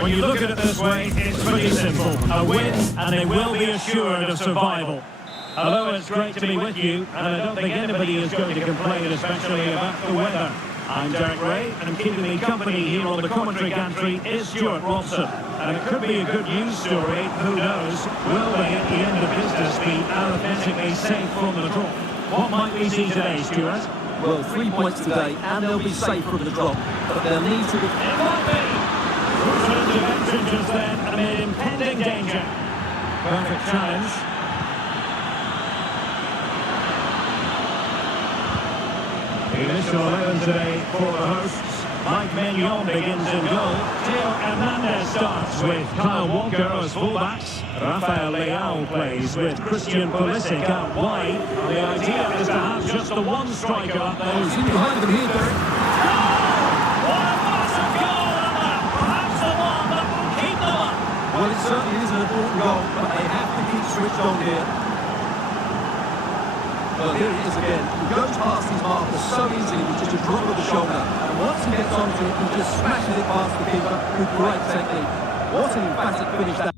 When you look at it this way, it's pretty simple. A win, and they will be assured of survival. Hello, it's great to be with you, and I don't think anybody is going to complain, especially about the weather. I'm Derek Ray, and keeping me company here on the commentary gantry is Stuart Robson. And it could be a good news story, who knows? Will they, at the end of business, be arithmetically safe from the drop? What might we see today, Stuart? Well, 3 points today, and they'll be safe from the drop, but they'll need to be... It might be! Crucial intervention just then amid impending danger. Perfect challenge. The initial 11 today for the hosts. Mike Mignon begins in goal. Theo Hernandez starts with Kyle Walker as fullbacks. Rafael Leao plays with Christian Pulisic out wide. The idea is to have just the one striker up there. He's in behind them here, Derek. What a massive goal, and perhaps the one that will keep them up. Well, it certainly is an important goal, but they have to keep switched on here. Well, here he is again. He goes past his marker so easily with just a drop of the shoulder. And once he gets onto it, he just smashes it past the keeper with great technique. What an emphatic finish that.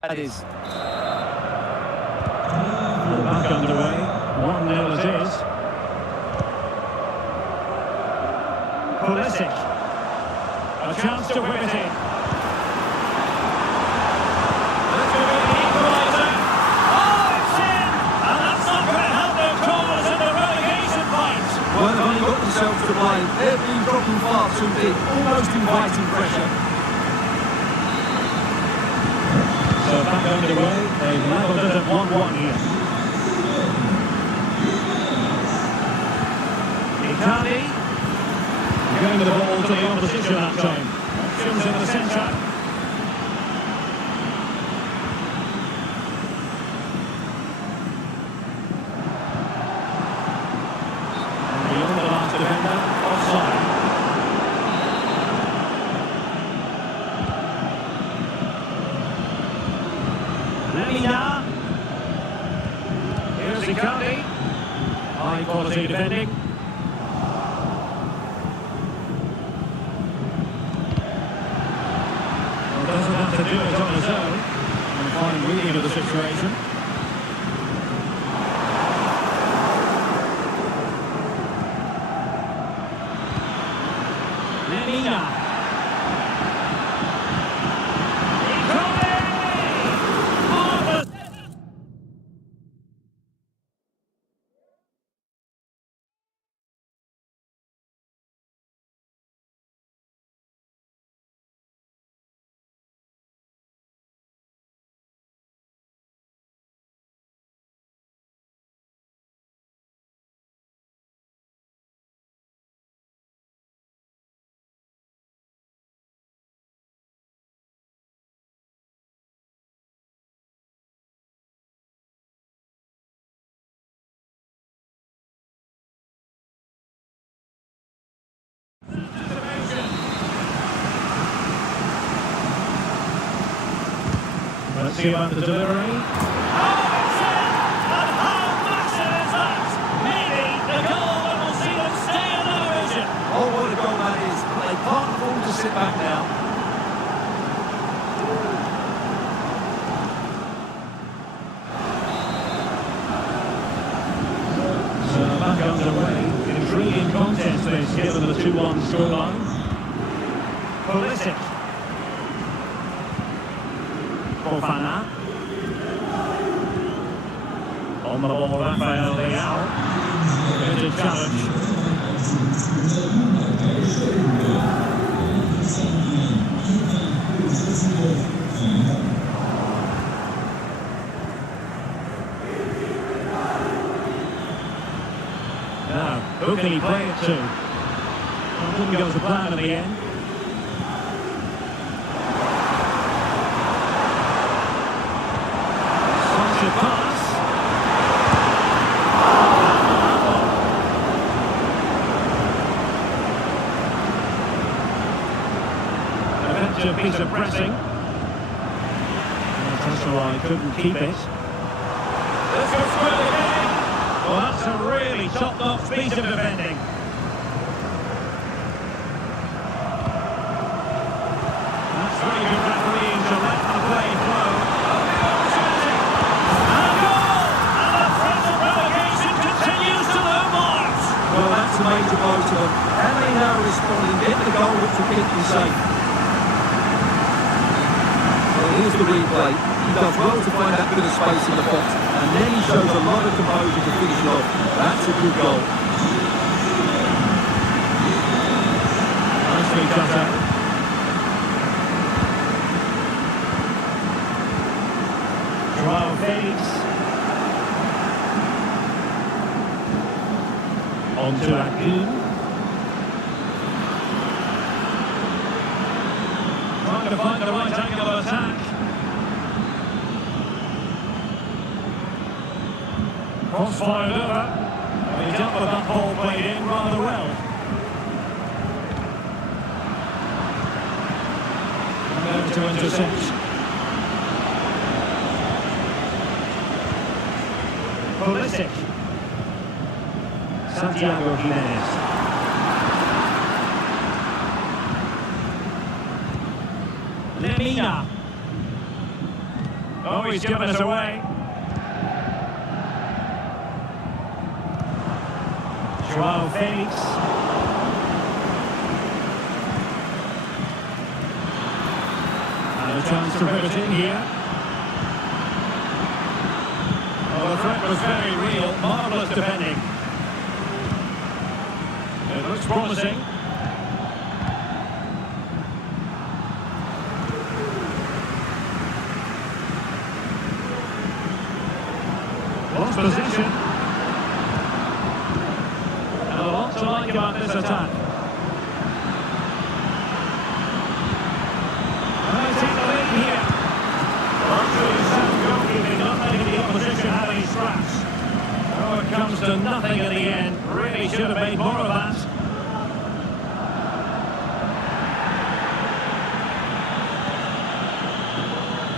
That is. Back underway. 1-0 it is. Pulisic. A chance to whip it in. This could be the equaliser. Oh, it's in! And that's not going to help their cause in the relegation fight. Well, they've only got themselves to blame. They've been dropping far too deep, almost inviting pressure. So back underway, they've levelled it at 1-1 here. Italy going with the ball to the opposition that time. Options in the centre. Beyond the last defender, offside. Lemina. Here's Icardi. High quality defending. Well, doesn't have to do it on his own. And fine reading of the situation. Lemina. Let's see about the delivery. Oh, it's in! And how massive is that? Maybe the goal that will see them stay in the division. Oh, what a goal that is. They can't afford to sit back now. So back underway. Intriguing contest this, given the 2-1 scoreline. Pulisic. Fofana. On the ball, Rafael Leao. Good challenge. Now, who Who can he play it to? Well, didn't go to plan in the end. Such a pass. An effective piece of pressing. Galatasaray couldn't keep it. This goes through again. Well, that's a really top-notch piece of defending. That's very good refereeing to let the play flow. And goal! And the threat of relegation continues to loom on. Well, that's a major blow to them. Can they now respond and get the goal which will keep them safe? Well, here's the replay. He does well to find that bit of space in the box, and then he shows a lot of composure to finish it off. That's a good goal. Nicely cut out. Joao Felix. On to Yayin. Trying to find the right angle of attack. Cross-fired over. He dealt with that ball played in rather well. And there to intercept. Pulisic. Santiago Jimenez. Lemina. Oh, he's given us away. Joao Felix. And a chance to put it in here. Oh, the threat was very real. Marvellous defending. It looks promising. Lost position. And a lot to like about this attack. And they take the lead here. Virtually sound goalkeeping, not letting the opposition have any scraps. Oh, it comes to nothing in the end. Really should have made more of that.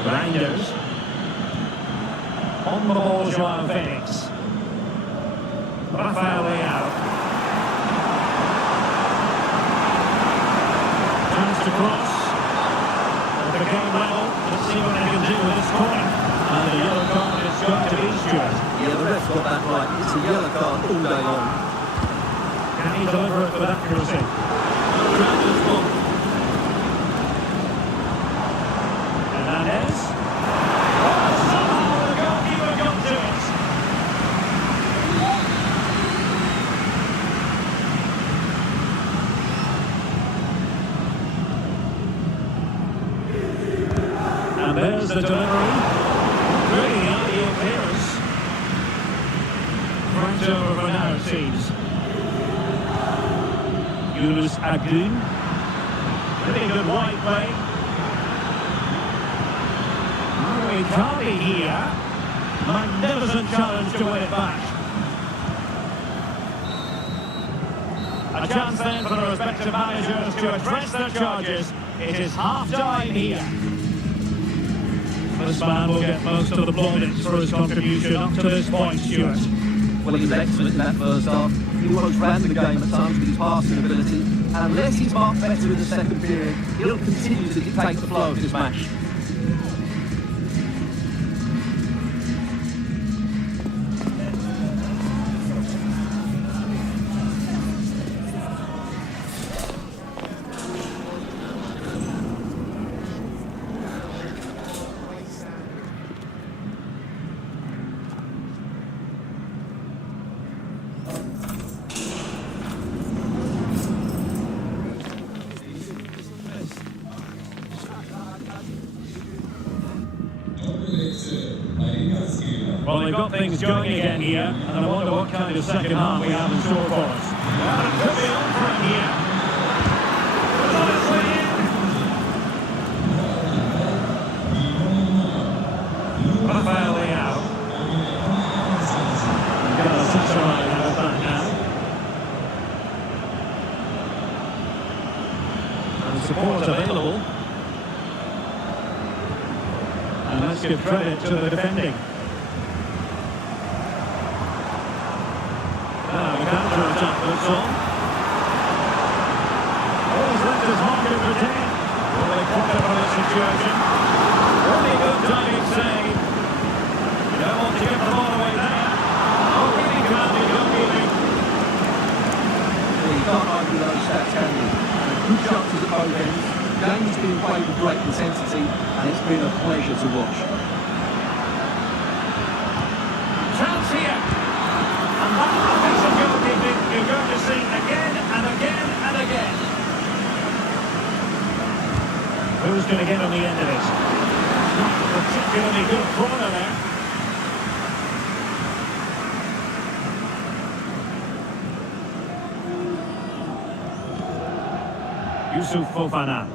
Rangers. On the ball, Joao Felix. Rafael Leao. Chance to cross. The game level. Let's see what they can do with this corner. And the yellow card is going to be Stuart. Yeah, the ref's got that right. It's a yellow card all day long. Can he deliver it with accuracy? Hernandez. And there's the delivery. Really ideal clearance. Right over for now, it seems. Yunus Agun. Really good wide play. Oh, he can't be here. Magnificent challenge to win it back. A chance then for the respective managers to address their charges. It is half-time here. This man will get most of the plaudits for his contribution up to this point, Stuart. Well, he was excellent in that first half. He almost ran the game at times with his passing ability. And unless he's marked better in the second period, he'll continue to dictate the flow of this match. Well, they've got things going again here, and I wonder what kind of second half we have in store for us. Well, it could be on for him here. Rafael Leao. Galatasaray out of that now. And support available. And let's give credit to the defending. Now the counter-attack looks on. Oh, he's left his marker for 10. Well, they caught up on the situation. Really good diving save. You don't want to get the ball away there. Oh, really commanding goalkeeping. Well, you can't argue those stats, can you? Good chances at both ends. Game's been played with great intensity, and it's been a pleasure to watch. Chance here. And that piece of goalkeeping you're going to see again and again and again. Who's going to get on the end of it? Not a particularly good corner there. Yusuf Fofana.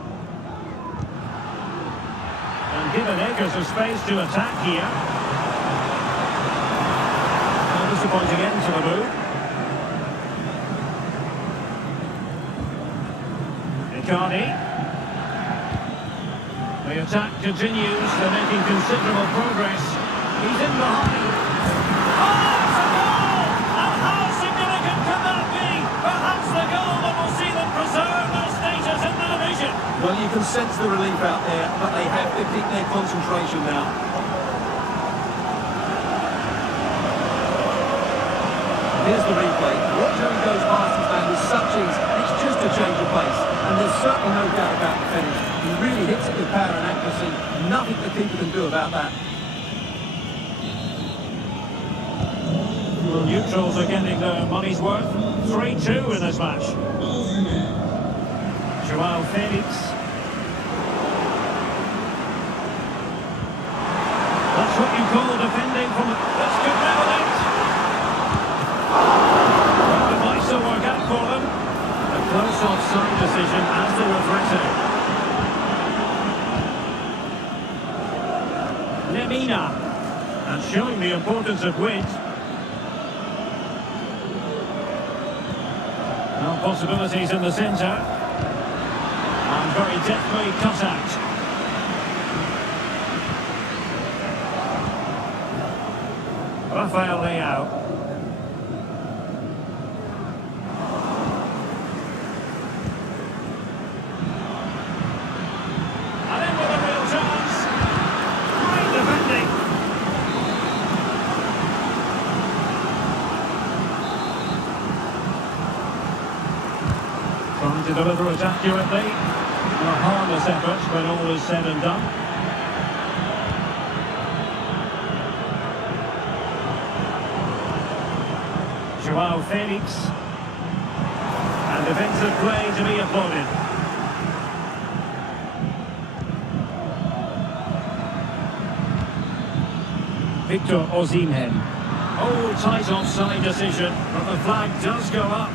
And given acres of space to attack here. No disappointing end to the move. Icardi. The attack continues, they're making considerable progress. He's in behind. Oh, it's a goal! And how significant can that be? Perhaps the goal that will see them preserve their status in the division. Well, you can sense the relief out there, but they have to keep their concentration now. Here's the replay. Watch how he goes past his man with such ease. It's just a change of pace. And there's certainly no doubt about the finish. He really hits it with power and accuracy. Nothing the keeper can do about that. Well, neutrals are getting their money's worth. 3-2 in this match. Joao Felix. That's what you call defending from the... That's good leveling. Well, it might still work out for them. A close offside decision as the referee. Lemina. And showing the importance of width. Now possibilities in the centre. And very deftly cut out. Rafael Leao. And in with a real chance. Great defending. Trying to deliver it accurately. A harmless effort when all is said and done. Joao Felix. And defensive play to be applauded. Victor Osimhen. Oh, tight offside decision, but the flag does go up.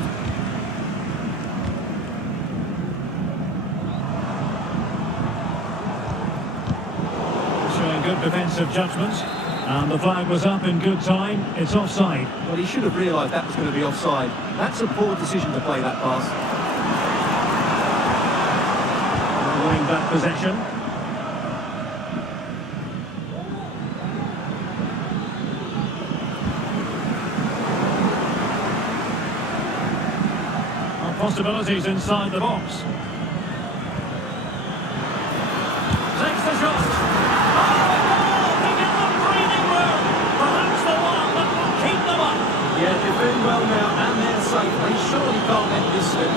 Showing good defensive judgment. And the flag was up in good time. It's offside. Well, he should have realised that was going to be offside. That's a poor decision to play that pass. Winning back possession. Possibilities inside the box. Takes the shot. Oh, he gives them breathing room. Perhaps the one that will keep them up. Yeah, they're doing well now and they're safe. They surely can't let this slip.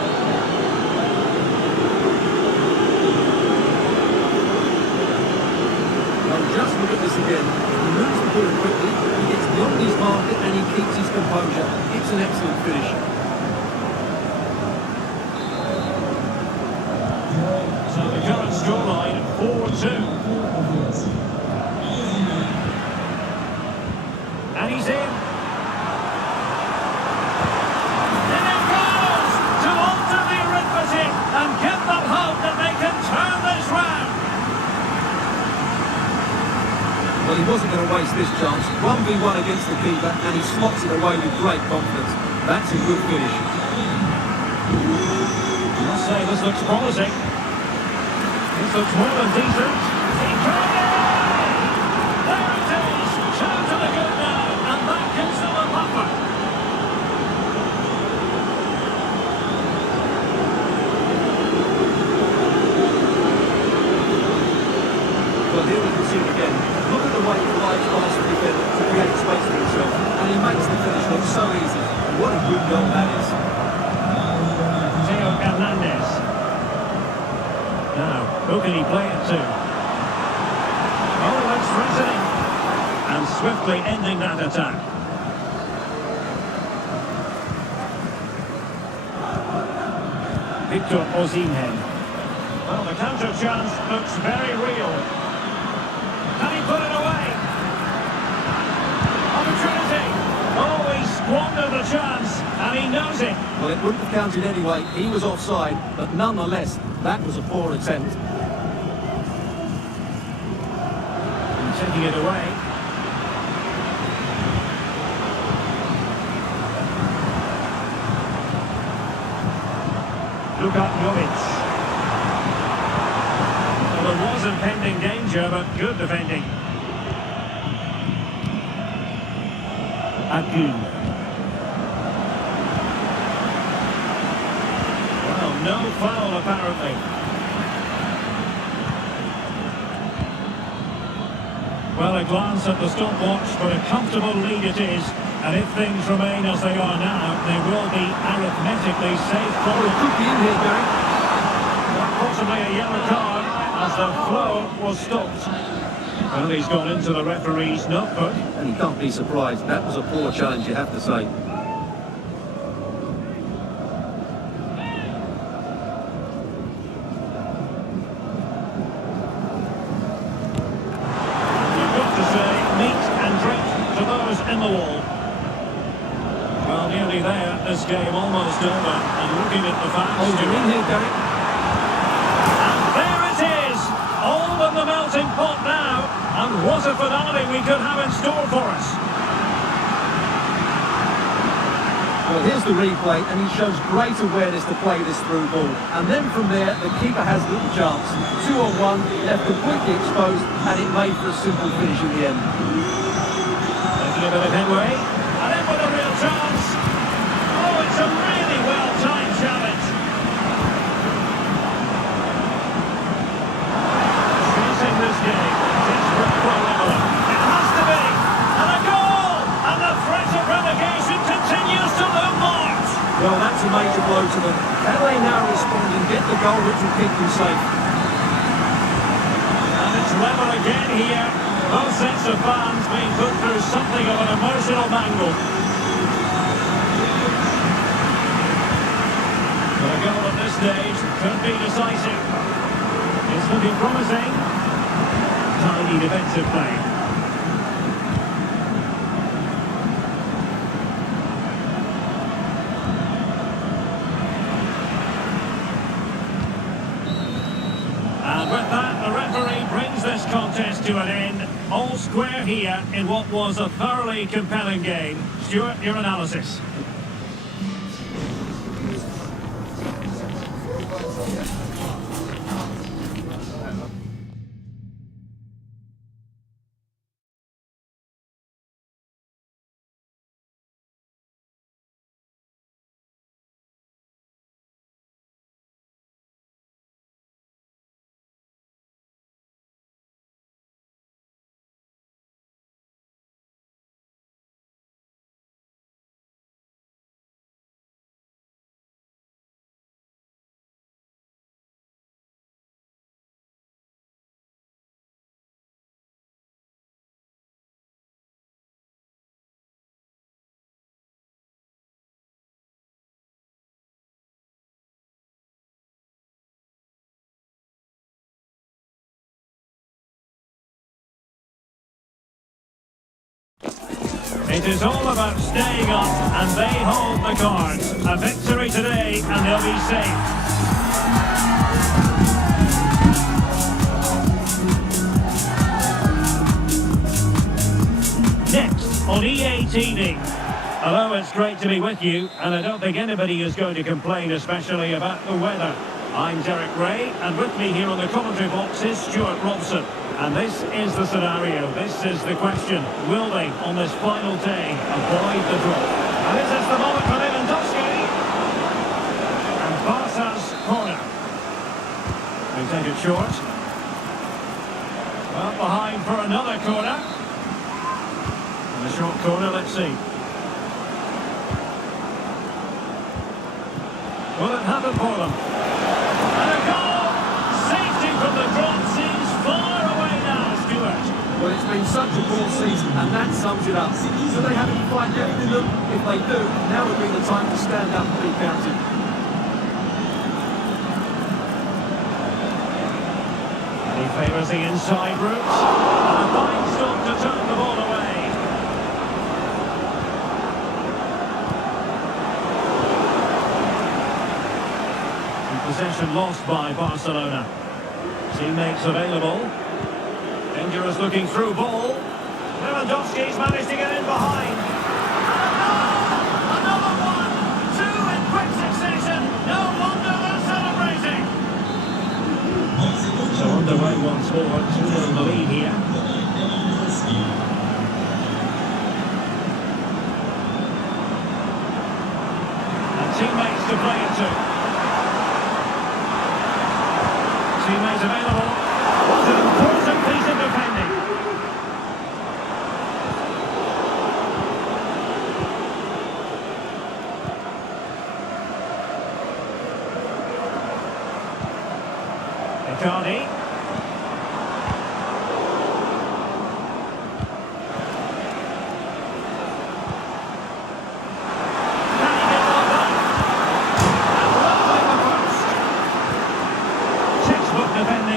Well, just look at this again. He moves the ball quickly, he gets beyond his marker and he keeps his composure. It's an excellent finish. So the current scoreline, 4-2. in. And it goes to alter the arithmetic and give them hope that they can turn this round. Well, he wasn't going to waste this chance. 1v1 against the keeper, and he slots it away with great confidence. That's a good finish. I must say, this looks promising. This looks more than decent. He got it! There it is! Two to the good now, and that gives them a buffer. Well, here we can see it again. Look at the way he glides past the defender to create space for himself, and he makes the finish look so easy. And what a good goal that is. Now, who can he play it to? Oh, that's threatening. And swiftly ending that attack. Victor Osimhen. Well, the counter chance looks very real. Can he put it away? Opportunity. Oh, he squandered the chance, and he knows it. Well, it wouldn't have counted anyway. He was offside, but nonetheless, that was a poor attempt. And taking it away. Luka Jovic. Well, there was impending danger, but good defending. Akun. Well, no foul apparently. Well, a glance at the stopwatch, but a comfortable lead it is. And if things remain as they are now, they will be arithmetically safe. Oh, it could be in here, Gary. Possibly a yellow card as the flow was stopped. Well, he's gone into the referee's notebook. And you can't be surprised. That was a poor challenge, you have to say. You've got to say meat and drink to those in the wall. Well, nearly there. This game almost over. And looking at the facts. Oh, you're in here, Gary. And there it is! All in the melting pot now. And what a finale we could have in store for us. Well, here's the replay, and he shows great awareness to play this through ball. And then from there, the keeper has little chance. 2-on-1, left completely exposed, and it made for a simple finish in the end. Making a bit of headway. And then with a real chance. Oh, it's a really well-timed challenge. Chasing this game. Desperate for a leveller. It has to be. And a goal! And the threat of relegation continues to loom large. Well, that's a major blow to them. Can they now respond and get the goal which will keep them safe? And it's level again here. Both sets of fans being put through something of an emotional mangle. But a goal at this stage could be decisive. It's looking promising. Tiny defensive play. And with that, the referee brings this contest to an end. All square here in what was a thoroughly compelling game. Stuart, your analysis. It is all about staying up, and they hold the cards. A victory today, and they'll be safe. Next on EA TV. Hello, it's great to be with you, and I don't think anybody is going to complain, especially about the weather. I'm Derek Ray, and with me here on the commentary box is Stuart Robson. And this is the scenario, this is the question. Will they, on this final day, avoid the drop? And this is the moment for Lewandowski. And Barca's corner. We take it short. Well, behind for another corner. And a short corner, let's see. Will it happen for them? And a goal! Safety from the drop seems far away now, Stuart. Well, it's been such a poor season, and that sums it up. Do they have any fight left in them? If they do, now would be the time to stand up and be counted. And he favours the inside route. And a fine stop to turn the ball away. Possession lost by Barcelona. Teammates available. Dangerous looking through ball. Lewandowski's managed to get in behind. Another one! Two in quick succession. No wonder they're celebrating. So underway once more. 2-0 in the lead here. And teammates to play it to. Teammates available. What an important piece of defending. Icardi.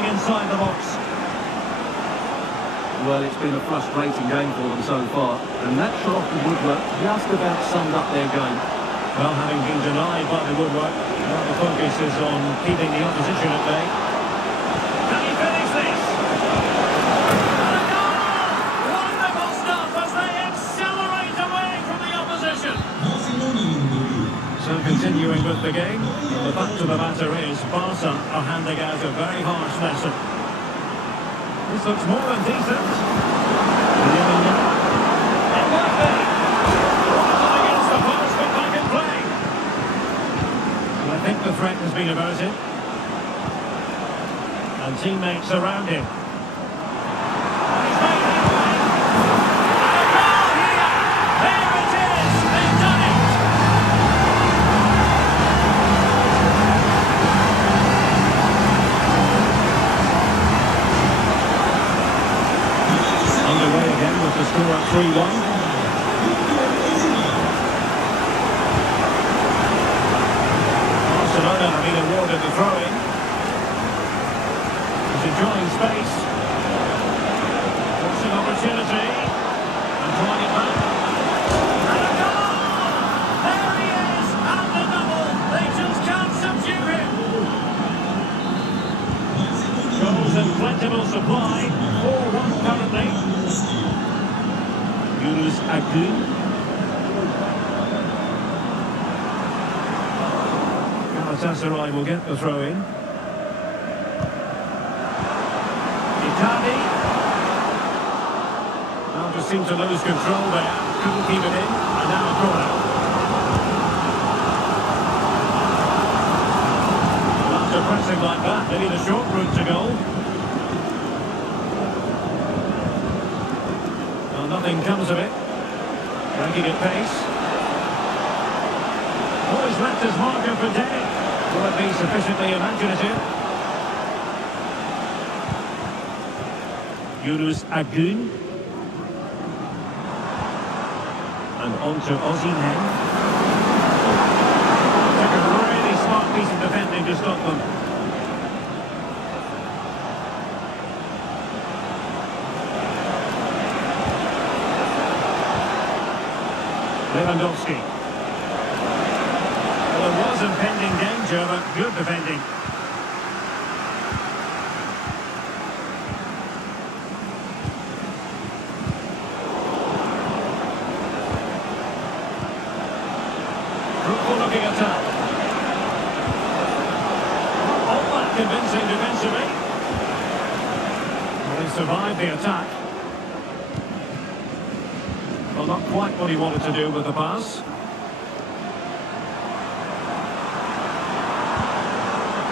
Inside the box. Well, it's been a frustrating game for them so far, and that shot off the woodwork just about summed up their game. Well, having been denied by the woodwork, now the focus is on keeping the opposition at bay. Can he finish this? And a goal! Wonderful stuff as they accelerate away from the opposition. So continuing with the game, the fact of the matter is Barca are handing out a very harsh lesson. This looks more than decent. It might be. Against the post, but back in play. Well, I think the threat has been averted. And teammates around him. He's made it. And a goal here! There it is! They've done it! Underway again with the score at 3-1. Barcelona have been awarded the throw-in. He's enjoying space. What's an opportunity? And trying it back. And a goal! There he is! And the double! They just can't subdue him! Goals in plentiful supply. 4-1 currently. Yunus Akgün. Galatasaray will get the throw in. Icardi. Now just seemed to lose control there. Couldn't keep it in. And now a corner. After pressing like that, they need a short route to goal. Nothing comes of it. Breaking at pace. Always left his marker for dead. Will it be sufficiently imaginative? Yunus Akgün. And on to Osimhen. Took a really smart piece of defending to stop them. Lewandowski. Well, there was impending danger, but good defending. Fruitful looking attack. All that convincing defensively. Well, he survived the attack. Well, not quite what he wanted to do with the pass.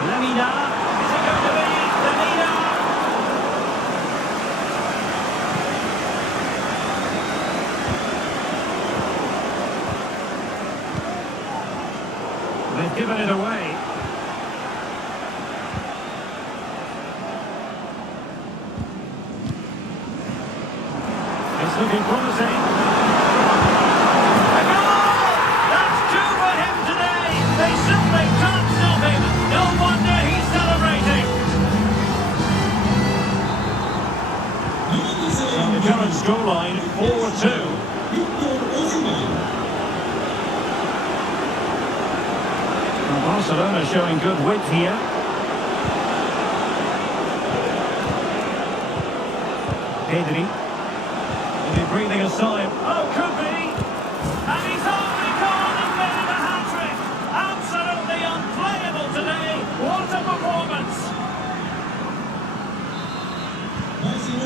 Lemina. Is it going to be Lemina? They've given it away. It's looking promising. A goal! That's two for him today. They simply can't stop him. No wonder he's celebrating. So the current scoreline 4-2. Barcelona showing good width here. Pedri. Is he breathing a sigh? Oh, could be! And he's only gone and made a hat-trick! Absolutely unplayable today! What a performance!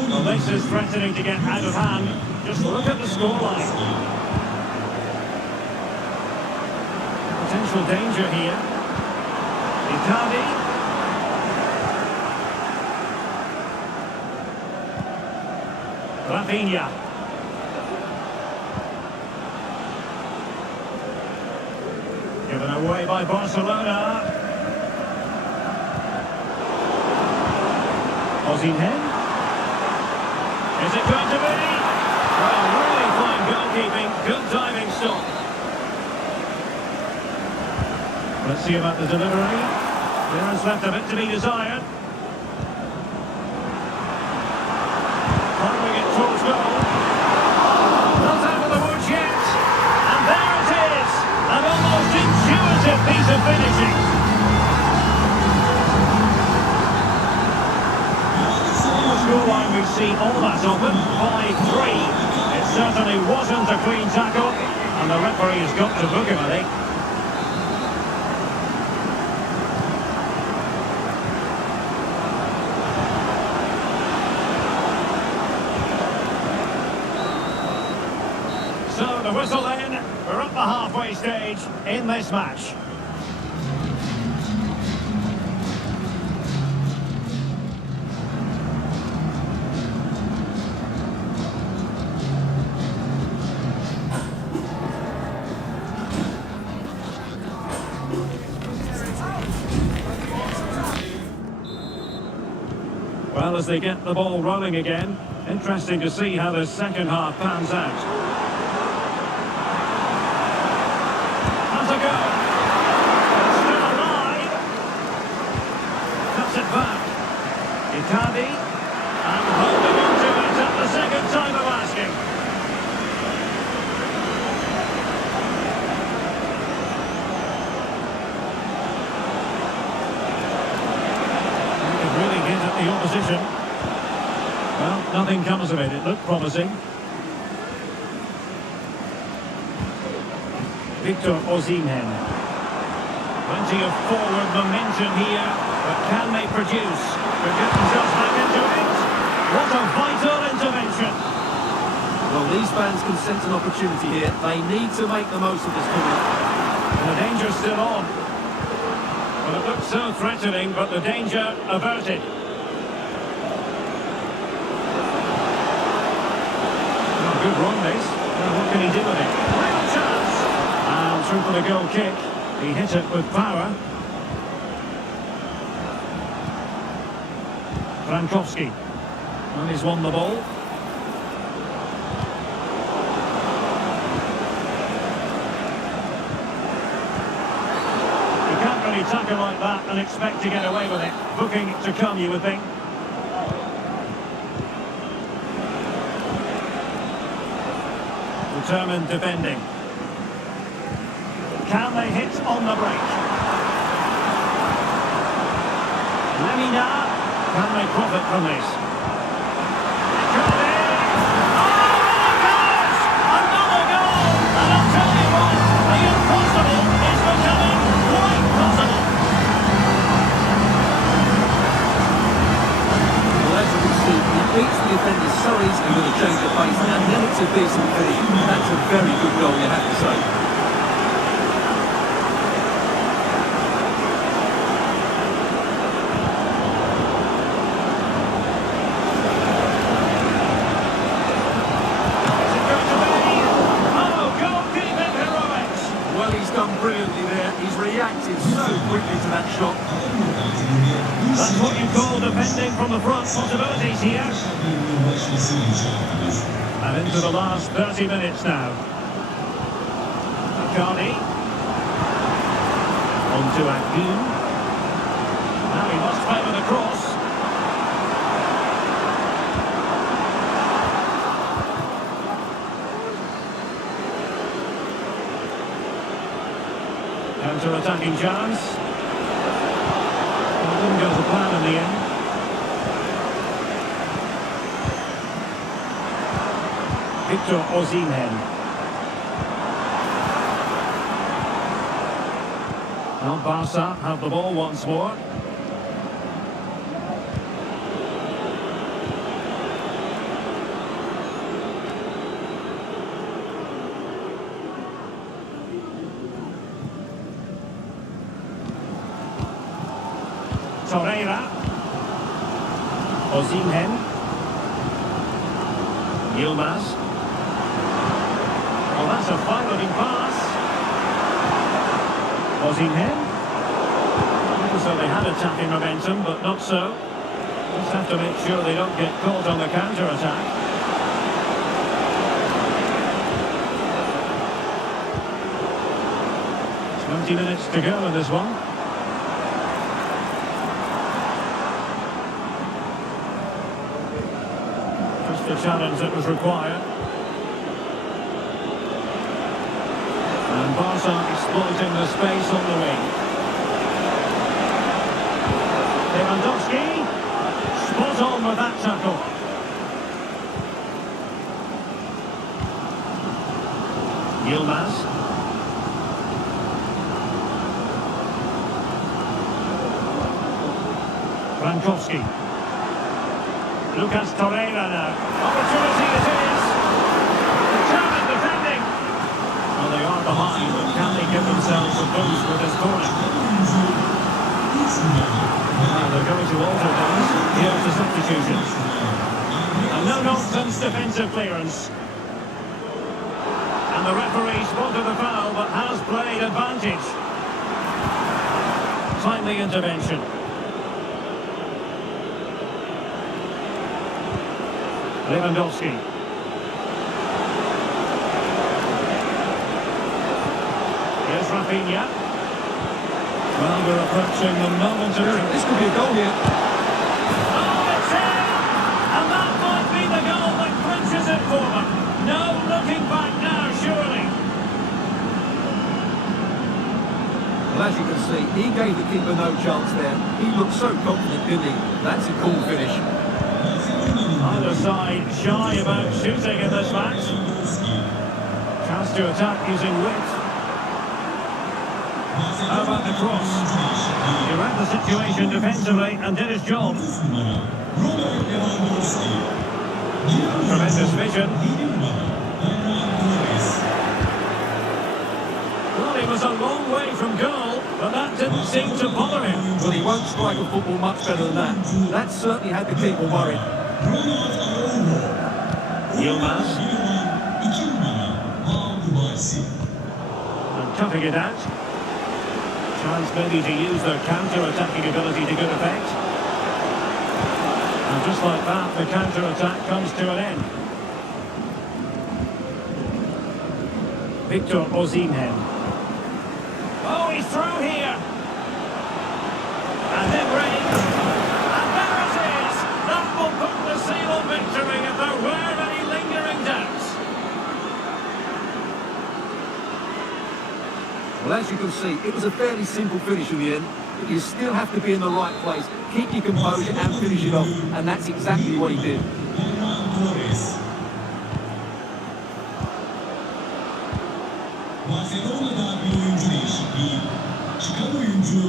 Well, this is threatening to get out of hand. Just look at the scoreline. Potential danger here. Icardi. Rafinha. Given away by Barcelona. Osimhen. Is it going to be? Well, really fine goalkeeping. Good diving stop. Let's see about the delivery. There is left a bit to be desired. Firing it towards goal. Not out of the woods yet. And there it is. An almost intuitive piece of finishing. The scoreline we see all that often, 5-3. It certainly wasn't a clean tackle. And the referee has got to book him, I think. So the whistle then, we're at the halfway stage in this match. Well, as they get the ball rolling again, interesting to see how the second half pans out. Icardi, and holding on to it at the second time of asking. He could really hit at the opposition. Well, nothing comes of it. It looked promising. Victor Osimhen. Plenty of forward momentum here, but can they produce? They're getting just back into it. What a vital intervention. Well, these fans can sense an opportunity here. They need to make the most of this corner. And the danger's still on. Well, it looks so threatening, but the danger averted. Oh, good run, this. Now, what can he do with it? Real chance. And through for the goal kick. He hit it with power. Frankowski. And he's won the ball. You can't really tackle like that and expect to get away with it. Booking to come, you would think. Determined defending. Can they hit on the break? Lemina. Can they profit from this? Beats the defender so easily with a change of pace, and then it's a decent finish. That's a very good goal, you have to say. Oh, goalkeeping heroics! Well, he's done brilliantly there. He's reacted so quickly to that shot. That's what you call defending from the front. Possibilities here. And into the last 30 minutes now. Carney. On to Akun. Now he must favour the cross. Counter-attacking chance. Didn't go to plan in the end. Victor Osimhen. Now Barca have the ball once more. Torreira. Osimhen. Yilmaz. Well, that's a fine-looking pass. Osimhen. So they had attacking momentum, but not so. Just have to make sure they don't get caught on the counter-attack. It's 20 minutes to go in this one. The challenge that was required. And Barca exploiting the space on the wing. Lewandowski, spot on with that tackle. Yilmaz. Frankowski. Lucas Torreira now. Opportunity it is. Determined defending. Well, they are behind, but can they give themselves a boost with this corner? Now they're going to alter things. Here's the substitution. A no-nonsense defensive clearance. And the referee spotted the foul, but has played advantage. Timely intervention. Lewandowski. Here's Rafinha. Well, we're approaching the moment of truth. This could be a goal here. Oh, it's in! And that might be the goal that clinches it for them. No looking back now, surely. Well, as you can see, he gave the keeper no chance there. He looked so confident, didn't he? That's a cool finish. Either side shy about shooting in this match. Chance to attack using width. How about the cross? He read the situation defensively and did his job. Tremendous vision. Well, he was a long way from goal, but that didn't seem to bother him. Well, he won't strike a football much better than that. That certainly had the keeper worried. Yilmaz. And cutting it out. Chance maybe to use their counter-attacking ability to good effect. And just like that, the counter-attack comes to an end. Victor Osimhen. Oh, he's through here. And then Reigns. And there it is. That will put the seal on victory if there were any lingering doubts. Well, as you can see, it was a fairly simple finish in the end, but you still have to be in the right place, keep your composure and finish it off, and that's exactly what he did. Barcelona'da bir oyuncu değişikliği. Çıkan oyuncu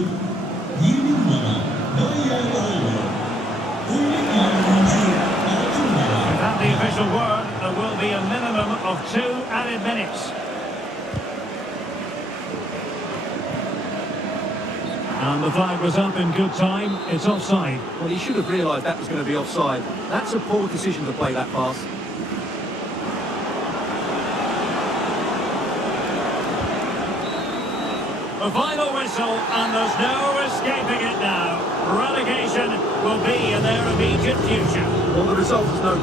20 numara Yayin oluyor. Oyuna giren oyuncu 6 numara. Without the official word, there will be a minimum of 2 added minutes. And the flag was up in good time. It's offside. Well, he should have realised that was going to be offside. That's a poor decision to play that pass. The final whistle, and there's no escaping it now. Relegation will be in their immediate future. Well, the result is no...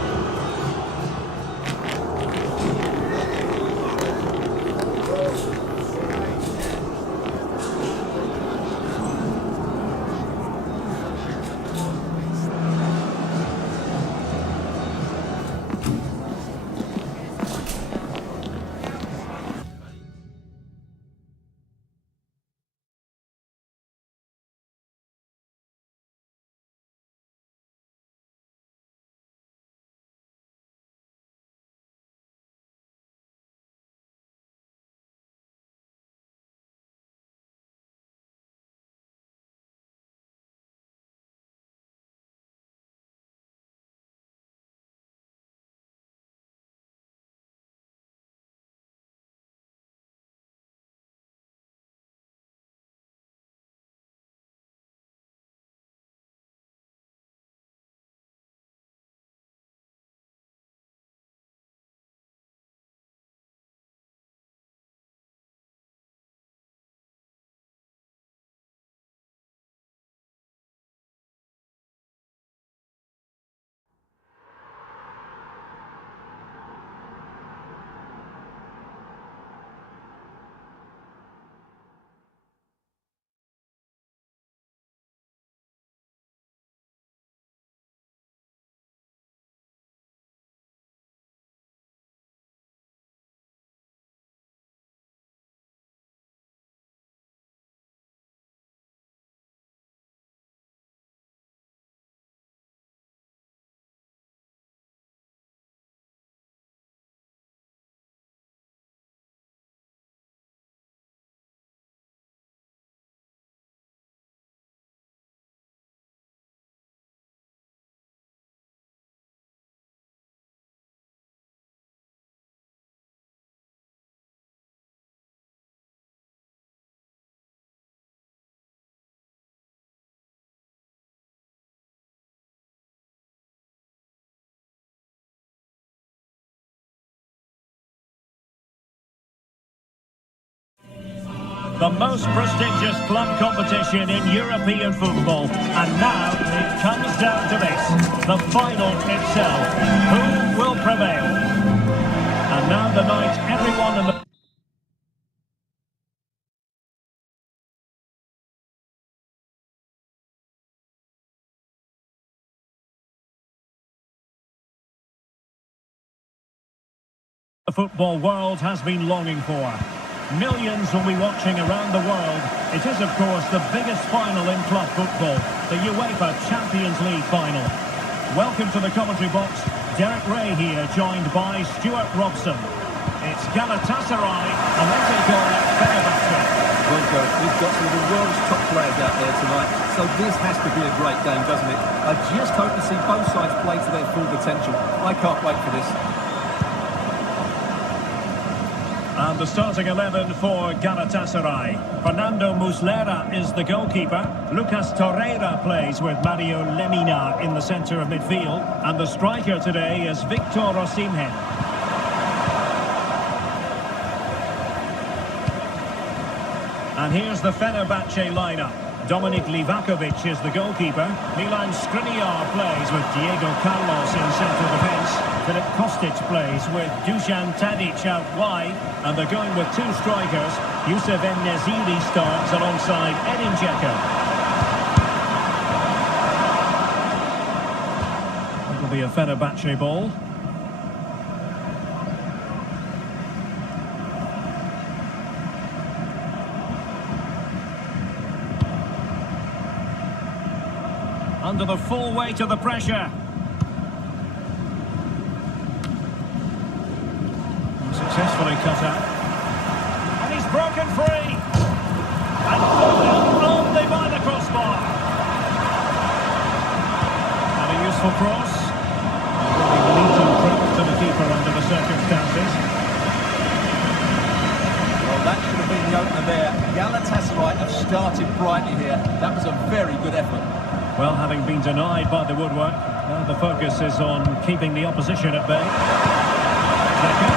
The most prestigious club competition in European football. And now it comes down to this, the final itself. Who will prevail? And now the night everyone in the... The football world has been longing for. Millions will be watching around the world. It is, of course, the biggest final in club football, the UEFA Champions League final. Welcome to the commentary box. Derek Ray here, joined by Stuart Robson. It's Galatasaray, and they take on Fenerbahçe. Well, Joe, we've got some of the world's top players out there tonight, so this has to be a great game, doesn't it? I just hope to see both sides play to their full potential. I can't wait for this. And the starting 11 for Galatasaray. Fernando Muslera is the goalkeeper. Lucas Torreira plays with Mario Lemina in the centre of midfield. And the striker today is Victor Osimhen. And here's the Fenerbahçe lineup. Dominik Livakovic is the goalkeeper. Milan Skriniar plays with Diego Carlos in central defence. Filip Kostic plays with Dusan Tadic out wide. And they're going with two strikers. Youssef En-Nesyri starts alongside Edin Dzeko. It'll be a Fenerbahçe ball. under the full weight of the pressure. Successfully cut out. And he's broken free. And foiled only by the crossbar. And a useful cross. Really lethal trip to the keeper under the circumstances. Well, that should have been the opener there. Galatasaray have started brightly here. That was a very good effort. Well, having been denied by the woodwork, now the focus is on keeping the opposition at bay. Second.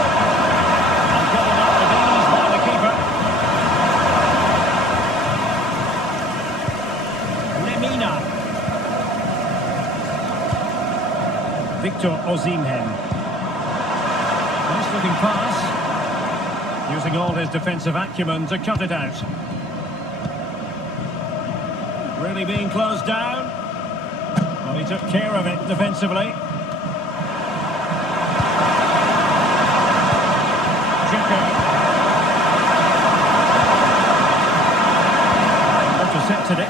And given up with ease by the keeper. Lemina. Victor Osimhen. Nice looking pass. Using all his defensive acumen to cut it out. Really being closed down. Well, he took care of it defensively. Intercepted it.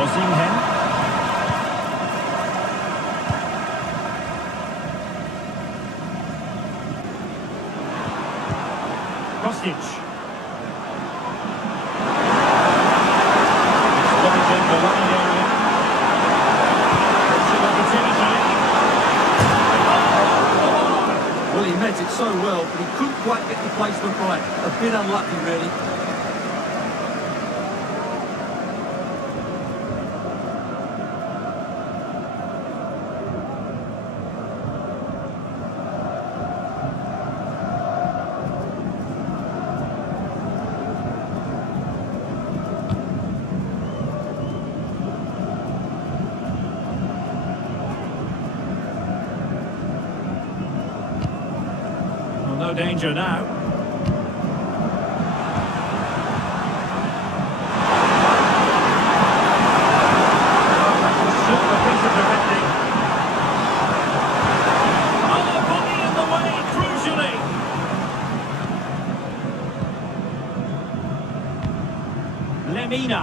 Osimhen. Kostic. Spotted in the wide area. It's an opportunity. Well, he meant it so well, but he couldn't quite get the placement right. A bit unlucky, really. No danger now. Super piece of defending. Oh, body in the way, crucially. Lemina.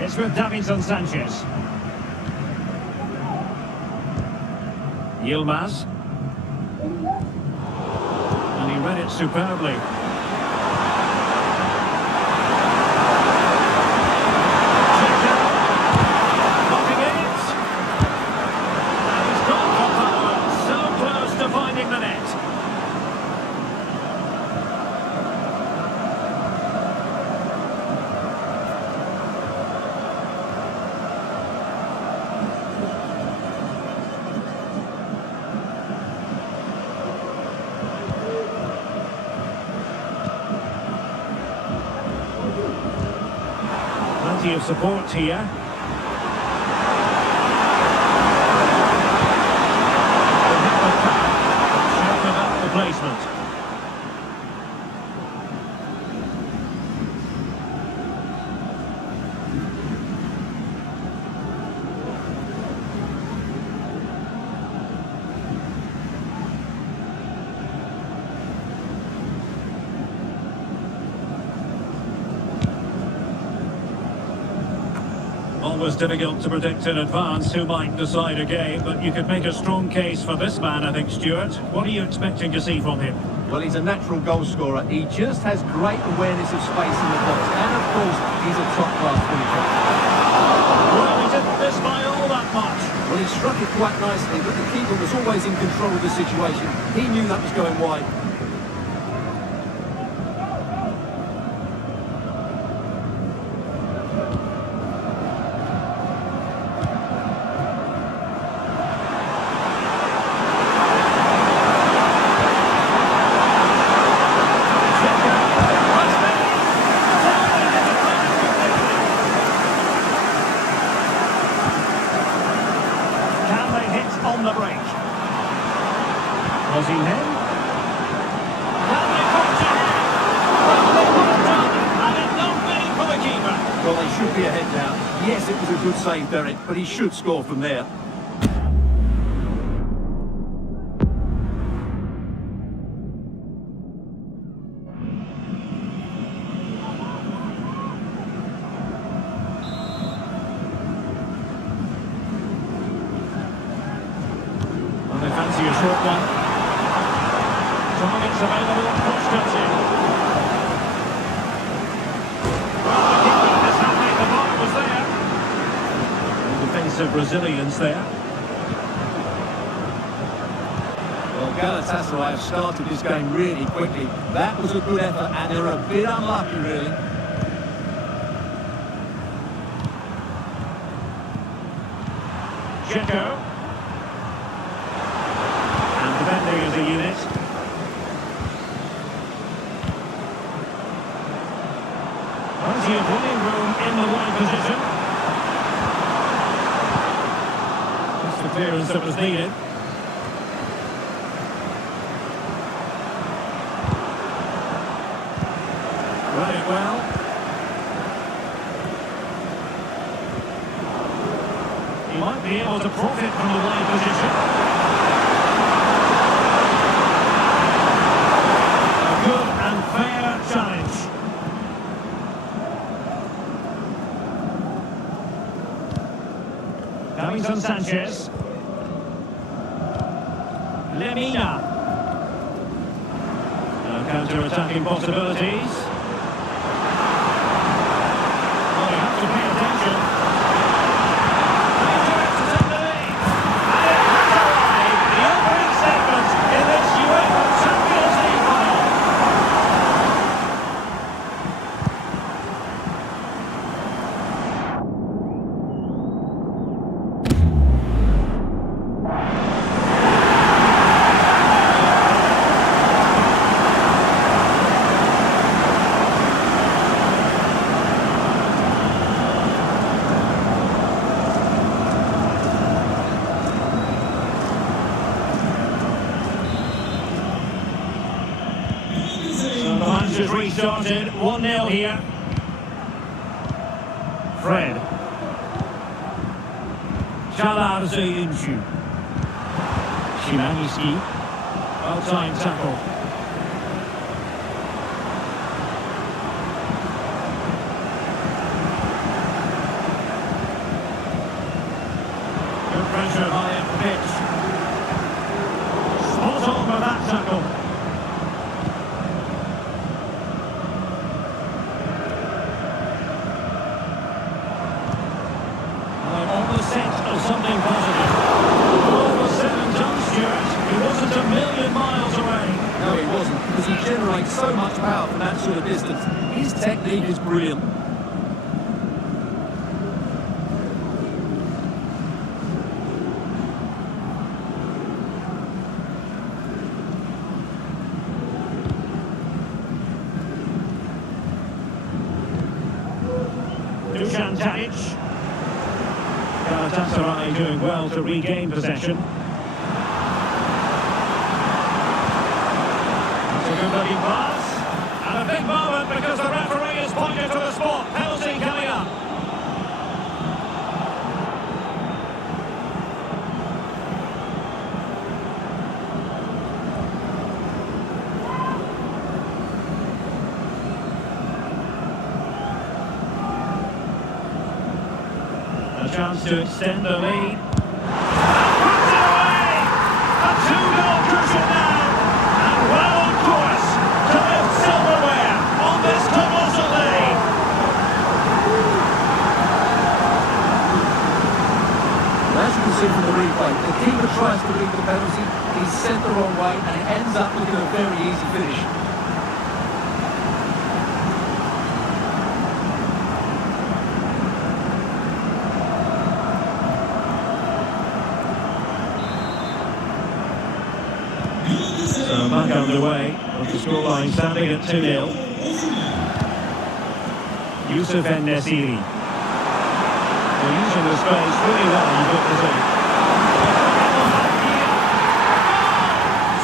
It's with Davinson Sanchez. Yilmaz. And he read it superbly. Blocking it. And he's gone for power. So close to finding the net. Plenty of support here. Short about the placement. Always difficult to predict in advance who might decide a game, but you could make a strong case for this man, I think, Stuart. What are you expecting to see from him? Well, he's a natural goal scorer. He just has great awareness of space in the box. And, of course, he's a top-class finisher. Well, he didn't miss by all that much. Well, he struck it quite nicely, but the keeper was always in control of the situation. He knew that was going wide. On the break. Osimhen. Can they put it in? Well done, and it's not many for the keeper. Well, they should be ahead now. Yes, it was a good save, Derek, but he should score from there. fancy a short one. Targets available, cross-cutting. Well, the keeper is happy the ball was there. Defensive resilience there. Well, Galatasaray have started this game really quickly. That was a good effort, and they're a bit unlucky, really. Checo. And defending as a unit. Plenty of running room in the wide position. Just the clearance that was needed. Read it well. He might be able to profit from the wide position. A good and fair challenge. Davinson Sanchez. Lemina. No counter-attacking possibilities. Well, you have to pay attention. Has restarted, 1-0 here. Fred. Çağlar Söyüncü. Szymański. Well-timed tackle. Good pressure high up the pitch. Spot on for that tackle. Something positive. All was said and done, Stuart. He wasn't a million miles away. No, he wasn't, because he generates so much power from that sort of distance. His technique is brilliant. Dusan Tadic. Galatasaray doing well to regain possession. That's a good looking pass. And a big moment because the referee has pointed to the spot. Penalty coming up. A chance to extend the lead. Puts it away! A two-goal cushion now! And well on course to lift silverware on this colossal day! As you can see from the replay, the keeper tries to read the penalty, he's sent the wrong way, and it ends up looking a very easy finish. So back underway, with the scoreline standing at 2-0. Yusuf En-Nesyri. Well, using the space really well, you've got to say.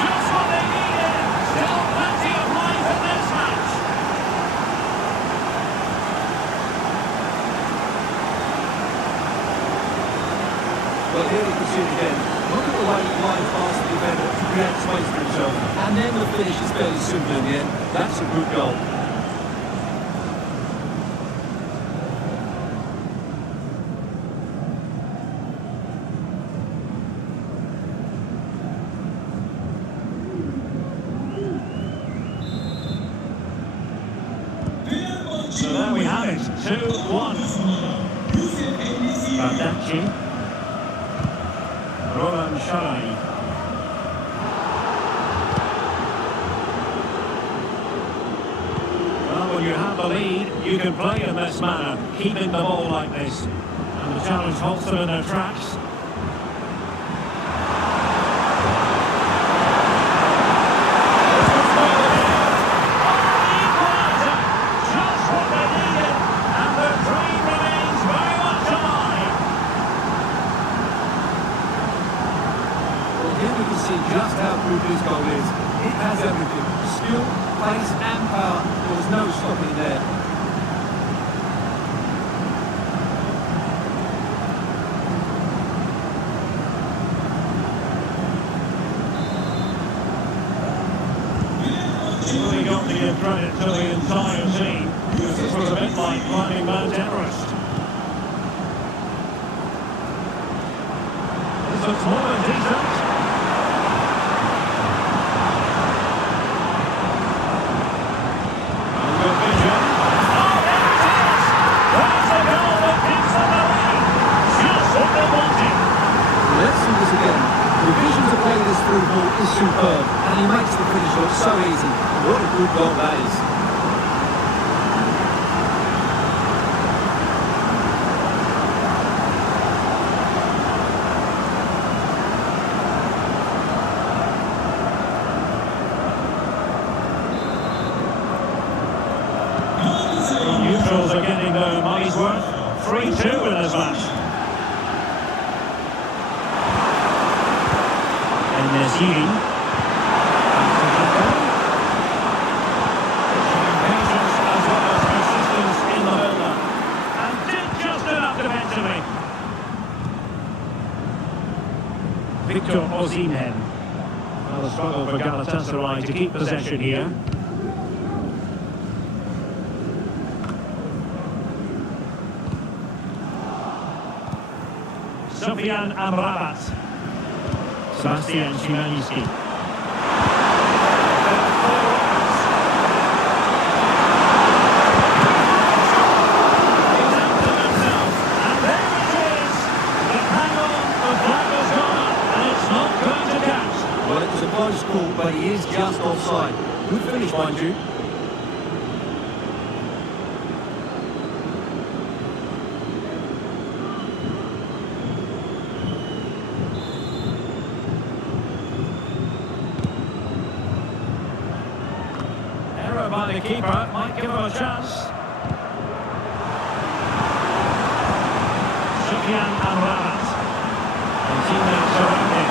Just what they needed. Still plenty of life in this match. Well, here you can see it again. Look at the way he glides past the defender to create space for himself. And then the finish is fairly simple in the end. That's a good goal. 2-1. Bardacci. Roland Shai. Well, when you have the lead, you can play in this manner, keeping the ball like this. And the challenge halts them in their tracks. Just how good this goal is. It has everything. Skill, pace and power. There was no stopping there. Really got to give credit to the entire team. This was a bit like climbing Mount Everest. This looks more than decent. Is superb, and he makes the finish look so easy. What a good goal that is. Neutrals are getting their money's worth. 3-2 in this match. And there's Yayin. Patience as well as persistence in the build-up. And did just enough defensively. Victor Osimhen. Well, the struggle for Galatasaray to keep possession here. Sofian Amrabat. Sebastian Szymanski. Well, it was a close call, but he is just offside. Good finish, mind you. Error by the keeper might give him a chance. Sofian Amrabat. And teammates around him.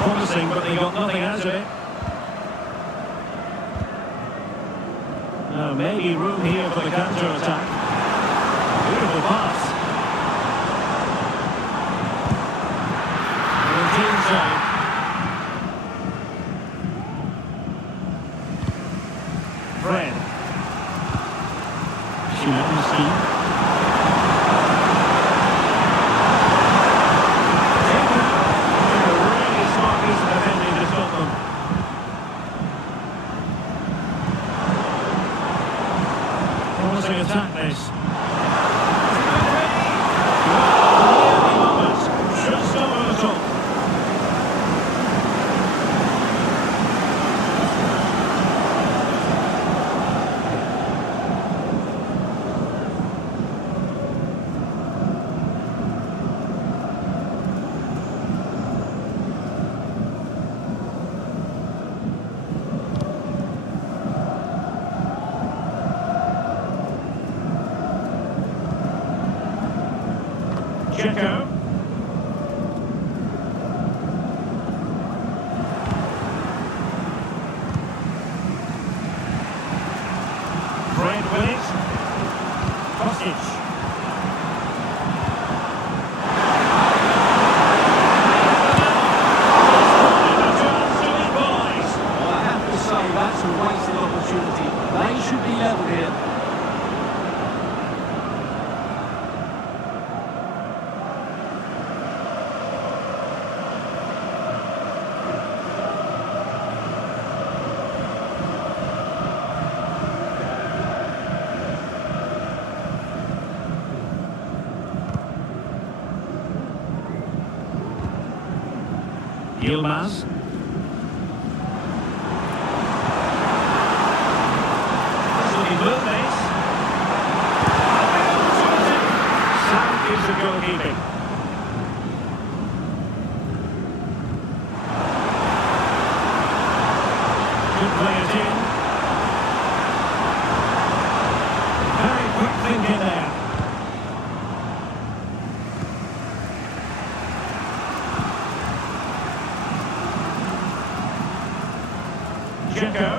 Promising, but they got nothing out of it. Now maybe room here for the counter-attack. Beautiful pass. Routine save. Fred. Szymanski. Attack this. Should stop him at all. Checo. Fred with it. Kostic. I have to say that's a wasted opportunity. They should be level here. Yilmaz. This will be blue base. Sound gives of goalkeeping. Good players in. Very quick thinking there. Checo.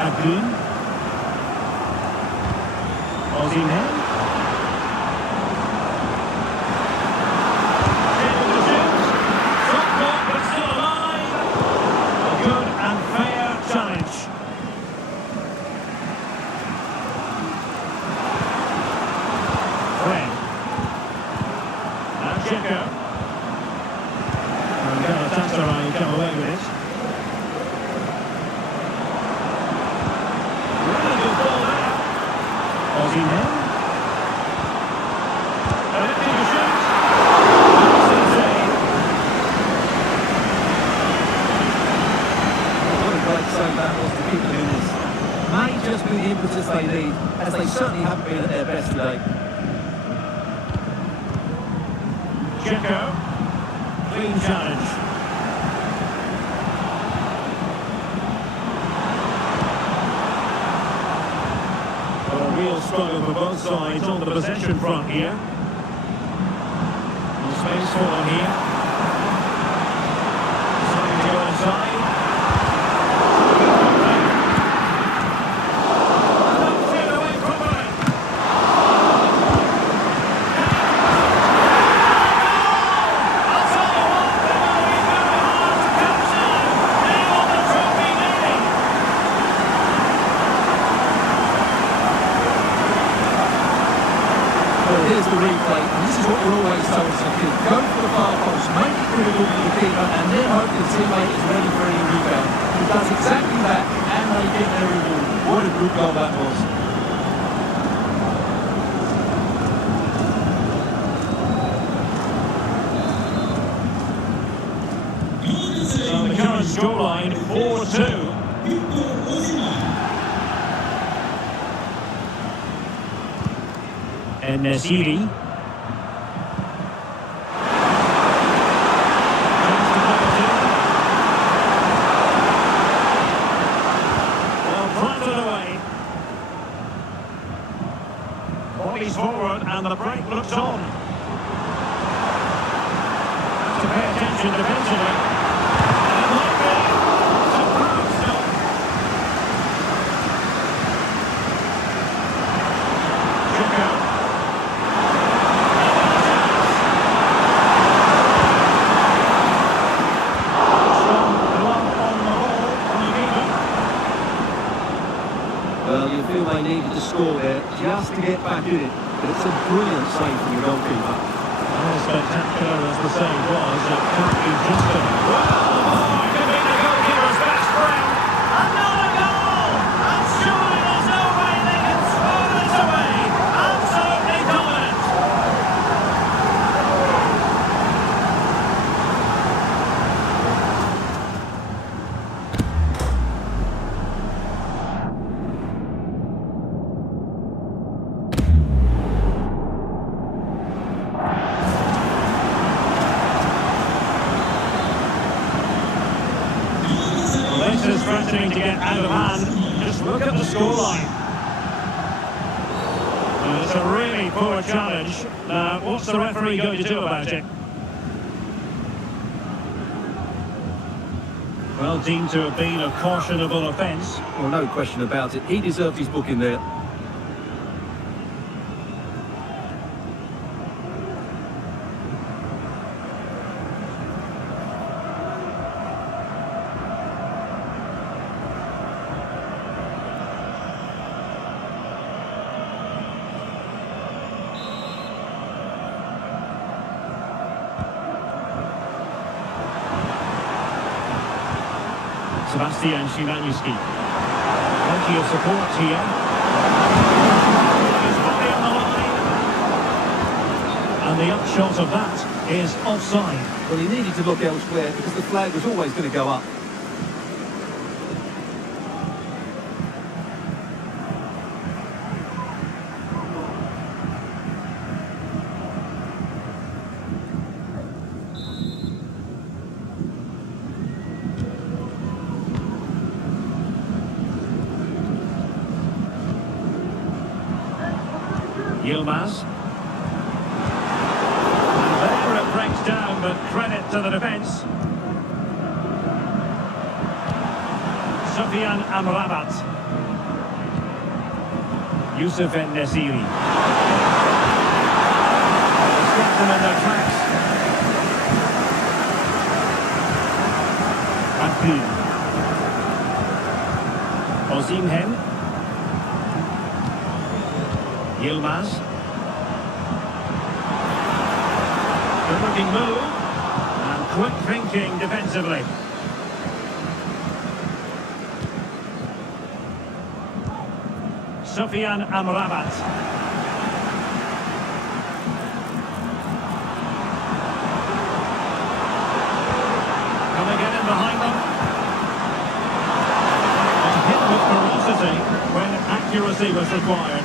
Agun. Osimhen. Able to shoot. Shot block, but still alive. A good and fair challenge. Fred. Now Checo. And Galatasaray come away with it. Osimhen. Attempting to shoot. What a great save that was to keep them in this. May just be the impetus they need, as they certainly haven't been at their best today. Checo. Clean challenge. Real struggle for both sides on the possession front here. No space for them here. Deciding to go inside. And that's cleared away properly. I'll tell you what, they're going to be very hard to capture. They want the trophy nearly. Well, here's the replay, and this is what we're always told as a kid. Go for the far post, make it critical for the keeper, and then hope the teammate is ready for any rebound. He does exactly that, and they get their reward. What a good goal that was. So the current scoreline 4-2. And Nasiri. Well, planted away. Bodies forward and the break looks on. Have to pay attention defensively. And it might be surprise stop. Checo. Well, you feel they needed to score there just to get back in it. But it's a brilliant save from the goalkeeper. As spectacular as the save was, it can't be just a... Well, it could be the goalkeeper's best friend. Another goal! And surely there's no way they can throw this away. Absolutely dominant. This is threatening to get out of hand. Just look at the scoreline. It's a really poor challenge. Now, what's the referee going to do about it? Well, deemed to have been a cautionable offence. Well, no question about it. He deserved his booking there. Sebastian Szymanski. Plenty of support here. His body on the line. And the upshot of that is offside. Well, he needed to look elsewhere because the flag was always going to go up. Yilmaz. And there it breaks down, but credit to the defence. Sufyan Amrabat. Youssef En-Nesyri. Stopped them in their tracks. Akil. Osimhen. Yilmaz. Good looking move. And quick thinking defensively. Sufyan Amrabat. Come again in behind them. And hit with ferocity when accuracy was required.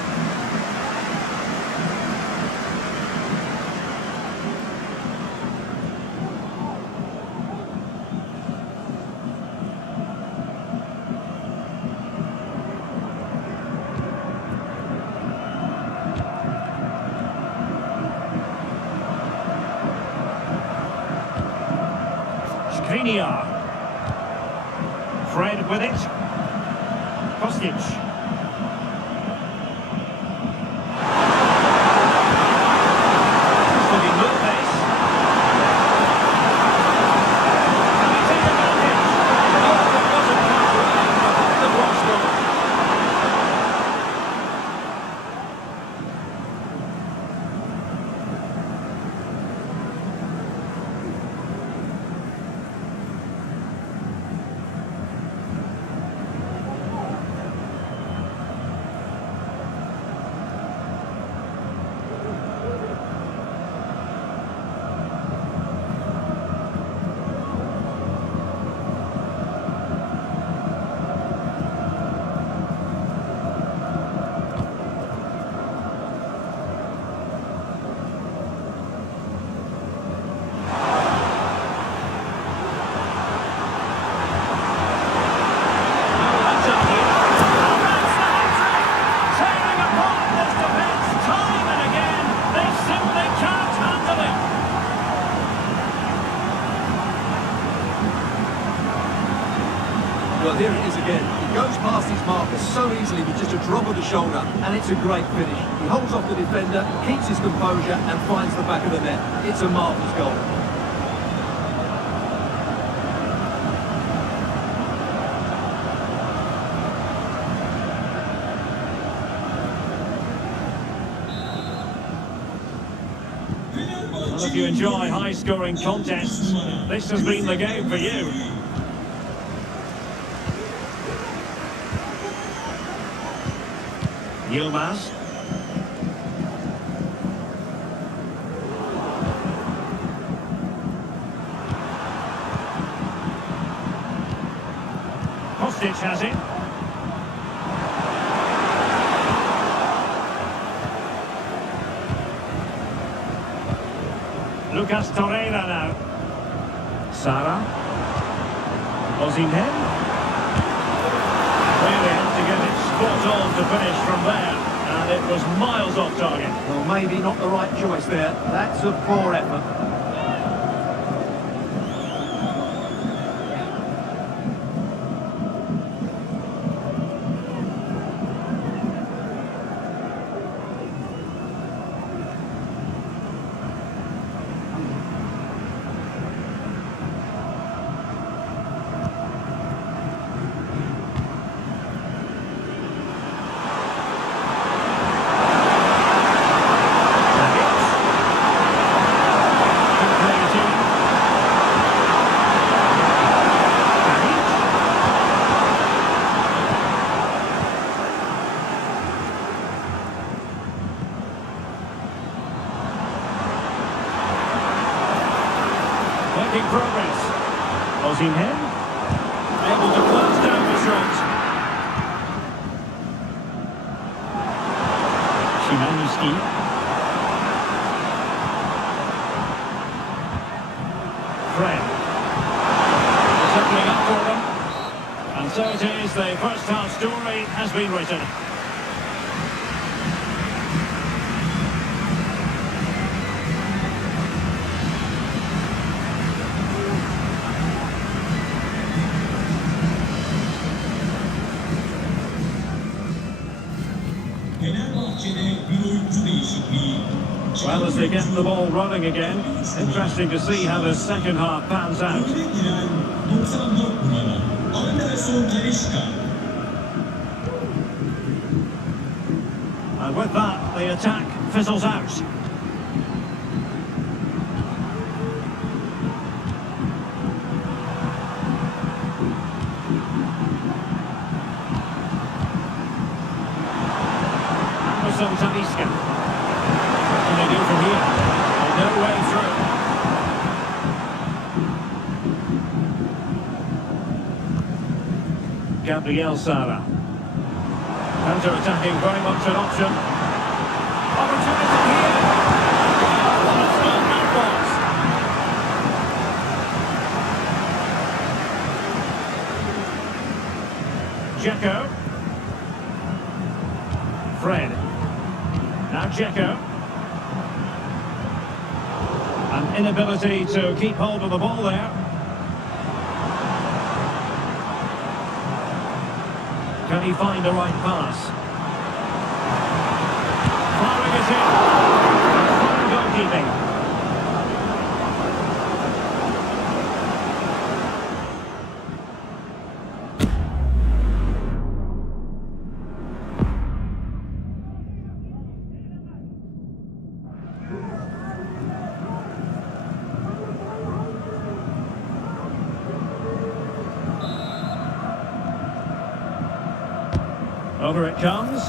Skriniar. Fred with it. Kostic. Did he move this? Can he take advantage? Oh, that wasn't quite right. The watch goal. Well, here it is again. He goes past his marker so easily with just a drop of the shoulder, and it's a great finish. He holds off the defender, keeps his composure, and finds the back of the net. It's a marvellous goal. Well, if you enjoy high-scoring contests, this has been the game for you. Yilmaz. Kostic has it. Lucas Torreira now. Sara. Osimhen. Really had to get it spot on to finish from there, and it was miles off target. Well, maybe not the right choice there. That's a poor effort. making progress. Osimhen, able to close down the shot. Szymański. Fred. It's opening up for them. And so it is, the first half story has been written. Fenerbahçe'de bir oyuncu değişikliği. Well, as they get the ball running again, interesting to see how the second half pans out. Oyuna giren 94 numara Anderson Talisca. And with that, the attack fizzles out. Anderson Talisca. What can they do from here? No way through. Gabriel Sara. Counter-attacking, very much an option. Opportunity here. What a throw that was. Dzeko. Fred. Now Dzeko. An inability to keep hold of the ball there. Can he find the right pass? Firing it in. Fine goalkeeping. Over it comes.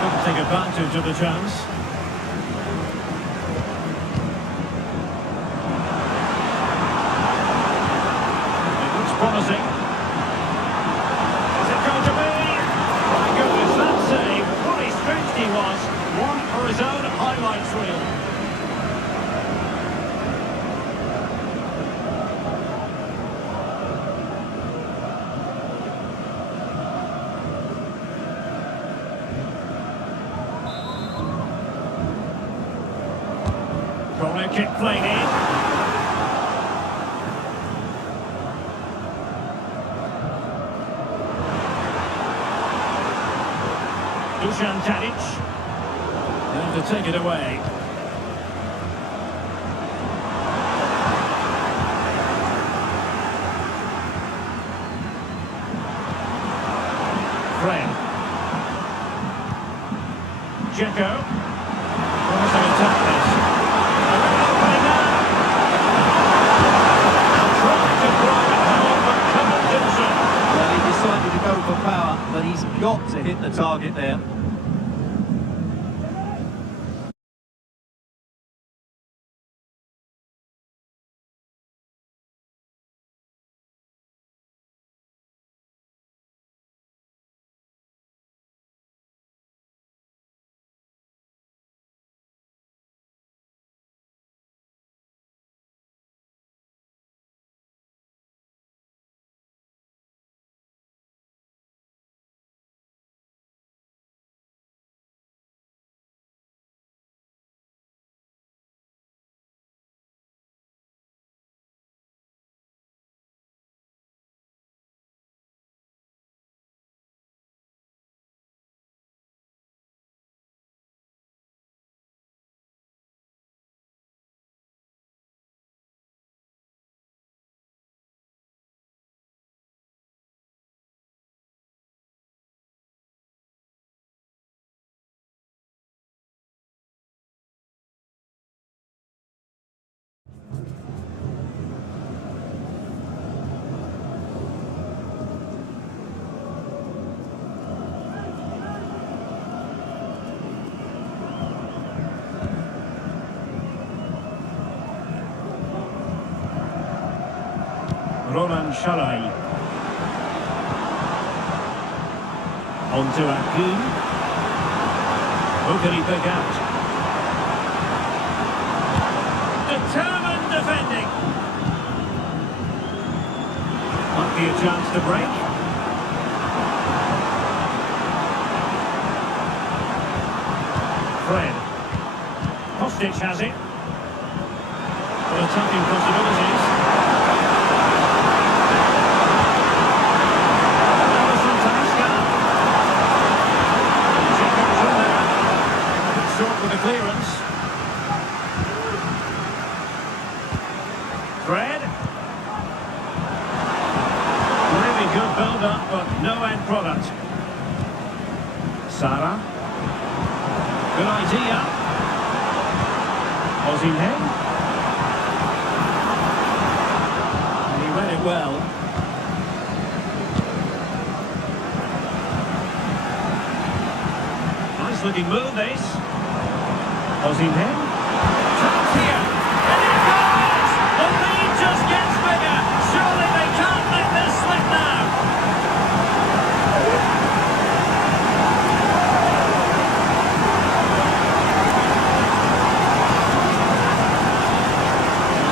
Couldn't take advantage of the chance. It looks promising. Is it going to be? My goodness, that save. What a stretched he was. One for his own highlights reel. Corner kick played in. Dusan Tadic. Going to take it away. Fred. Dzeko. Promising attack this. Well, he decided to go for power, but he's got to hit the target there. Roland Shalai. On to Akun. Who can he pick out? Determined defending. Might be a chance to break. Fred. Kostic has it. Well, attacking possibilities. Short with the clearance. Fred. Really good build-up, but no end product. Sarah. Good idea. Osimhen. And he read it well. Nice looking move, this. Osimhen. Chance here. And it goes! The lead just gets bigger. Surely they can't let this slip now.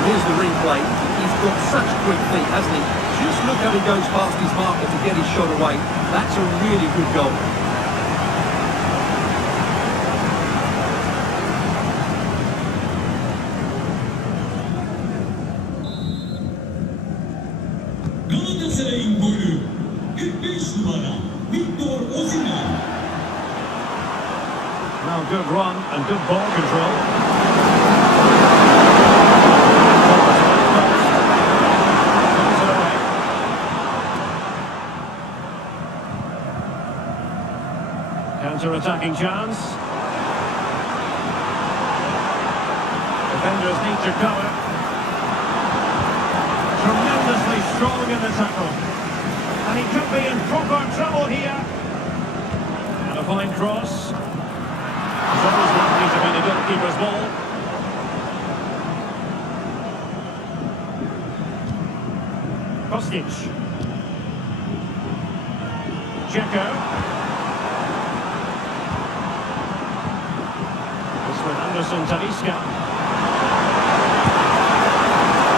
Here's the replay. He's got such quick feet, hasn't he? Just look how he goes past his marker to get his shot away. That's a really good goal. Galatasaray'ın golü 45 numara Victor Osimhen. Well, good run and good ball control. Counter-attacking chance. Defenders need to cover. Tremendously strong in the tackle. And he could be in proper trouble here. And a fine cross. It's always likely to be the goalkeeper's ball. Kostic. Dzeko. This with Anderson Talisca.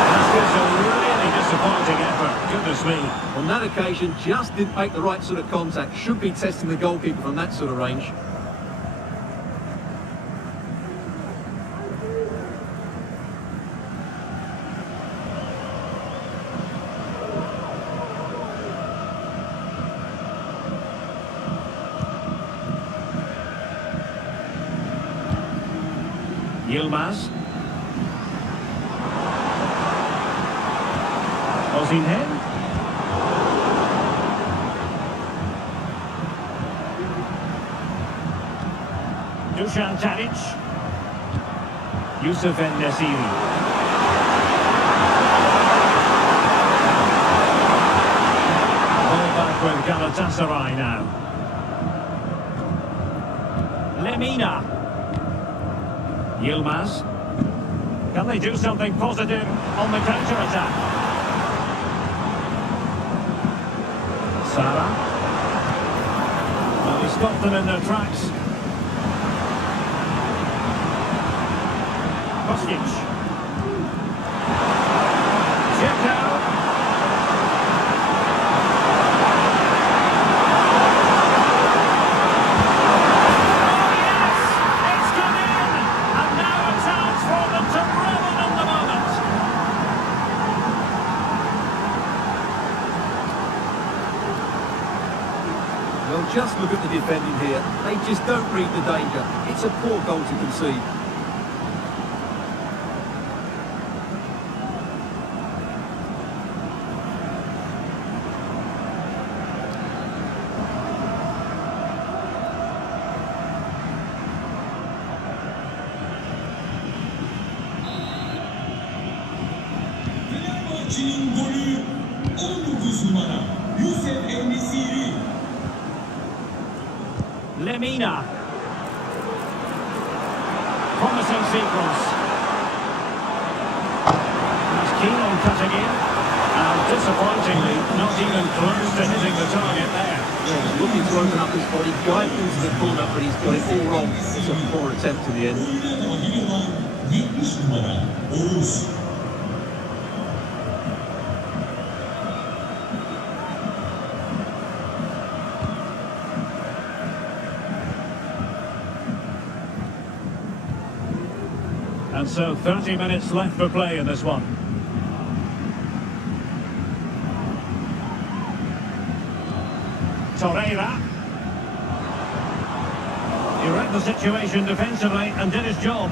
That's just a really disappointing effort. Goodness me. On that occasion, just didn't make the right sort of contact. Should be testing the goalkeeper from that sort of range. Yilmaz. Osimhen. Dusan Tadic. Yusuf En-Nesyri. Ball back with Galatasaray now. Lemina. Yilmaz. Can they do something positive on the counter-attack? Sarah. Well, he stopped them in their tracks. Kostic. Dzeko. Well, just look at the defending here. They just don't read the danger. It's a poor goal to concede. Fenerbahçe'nin golü 19 numara Yusuf En-Nesyri. Lemina. Promising sequence. He's keen on cutting in. And Disappointingly, not even close to hitting the target there. Yeah, he's looking to open up his body, guide into the corner, but he's got it all wrong. It's a poor attempt in the end. Oyuna dahil olan 70 numara Oğuz. And so 30 minutes left for play in this one. Torreira. He read the situation defensively and did his job.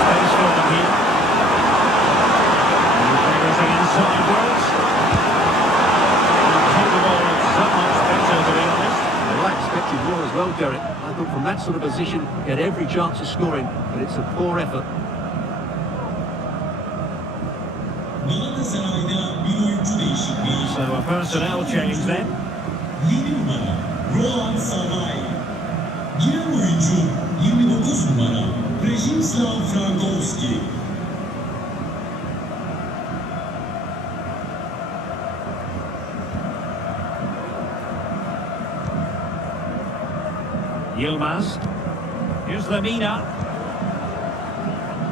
Space for them here. Progressing insidewards. Capable of so much better, to be honest. Well, I expected more as well, Derek. I thought from that sort of position, he had every chance of scoring, but it's a poor effort. Galatasaray'da bir oyuncu değişikliği. So a personnel change then. 7 numara Roland Saray. Giren oyuncu 29 numara Przemysław Frankowski. Yilmaz. Here's Lamina.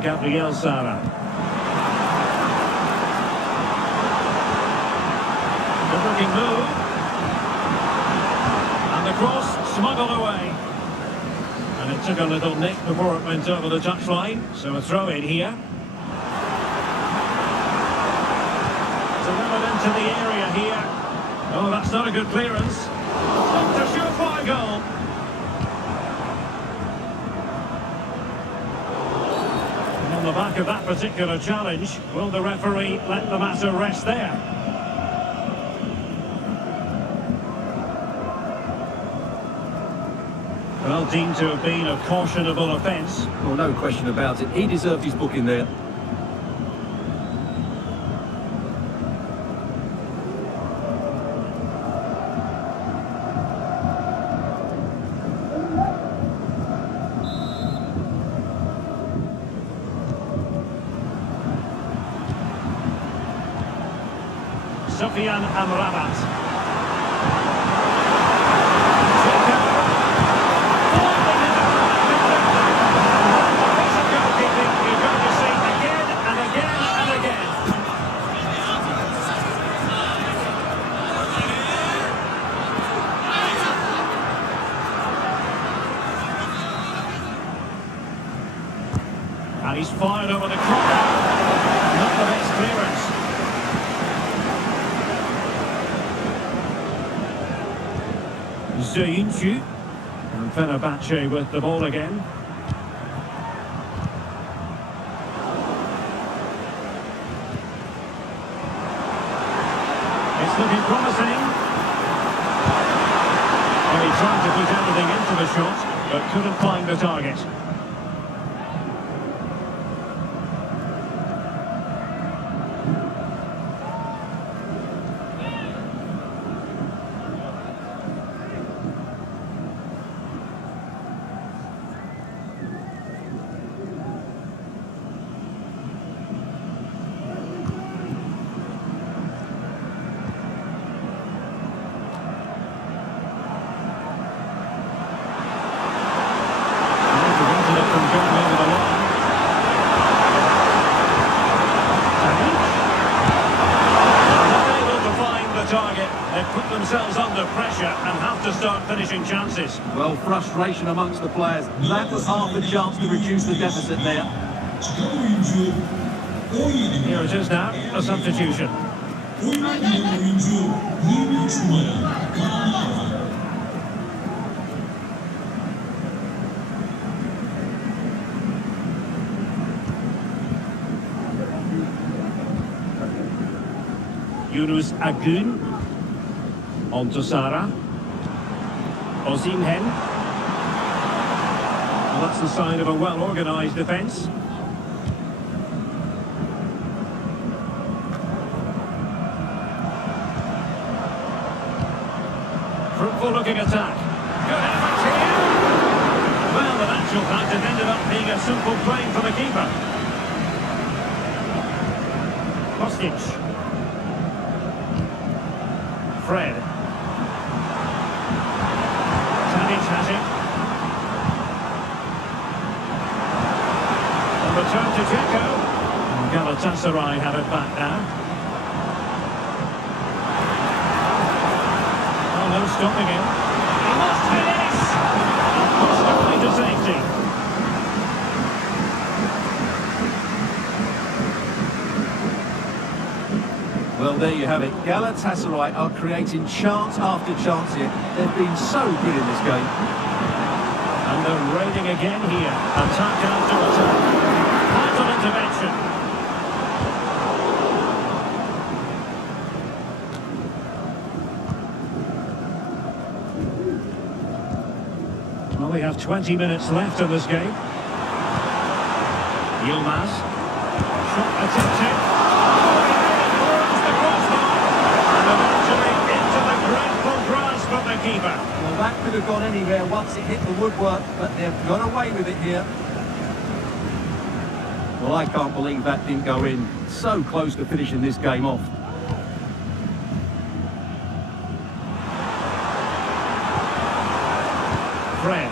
Gabriel Sara. Good-looking move. And the cross smuggled away. And it took a little nick before it went over the touchline. So a throw in here. Delivered into the area here. Oh, that's not a good clearance. Not a surefire goal. And on the back of that particular challenge, will the referee let the matter rest there? Well, deemed to have been a cautionable offence. Well, no question about it. He deserved his booking there. Sufyan Amrabat. And he's fired over the corner. Not the best clearance. Yayin. And Fenerbahçe with the ball again. It's looking promising. Well, he tried to put everything into the shot, but couldn't find the target. Target. They've put themselves under pressure and have to start finishing chances. Well, frustration amongst the players. That was half a chance to reduce the deficit there. Çıkan oyuncu 17 Here it is now, a substitution. Oyuna giren oyuncu 23 numara Galatasaray. Yunus Akgün. On to Sara. Osimhen. Well, that's the sign of a well-organised defence. Fruitful-looking attack. Good effort here. Well, the actual fact, it ended up being a simple claim for the keeper. Kostic. Fred. Tadic has it. And return to Dzeko. Galatasaray have it back now. Oh, no stopping him. He must finish! Slowly to safety. Well, there you have it. Galatasaray are creating chance after chance here. They've been so good in this game. And they're raiding again here. Attack after attack. Vital intervention. Well, we have 20 minutes left in this game. Yilmaz. Shot attempted. Keeper. Well, that could have gone anywhere once it hit the woodwork, but they've got away with it here. Well, I can't believe that didn't go in. So close to finishing this game off. Fred.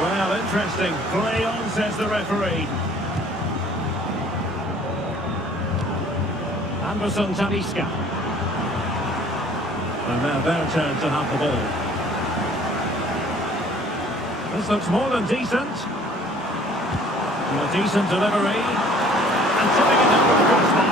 Well, interesting. Play on, says the referee. Anderson Talisca. And now their turn to have the ball. This looks more than decent. A decent delivery. And tipping it over the crossbar.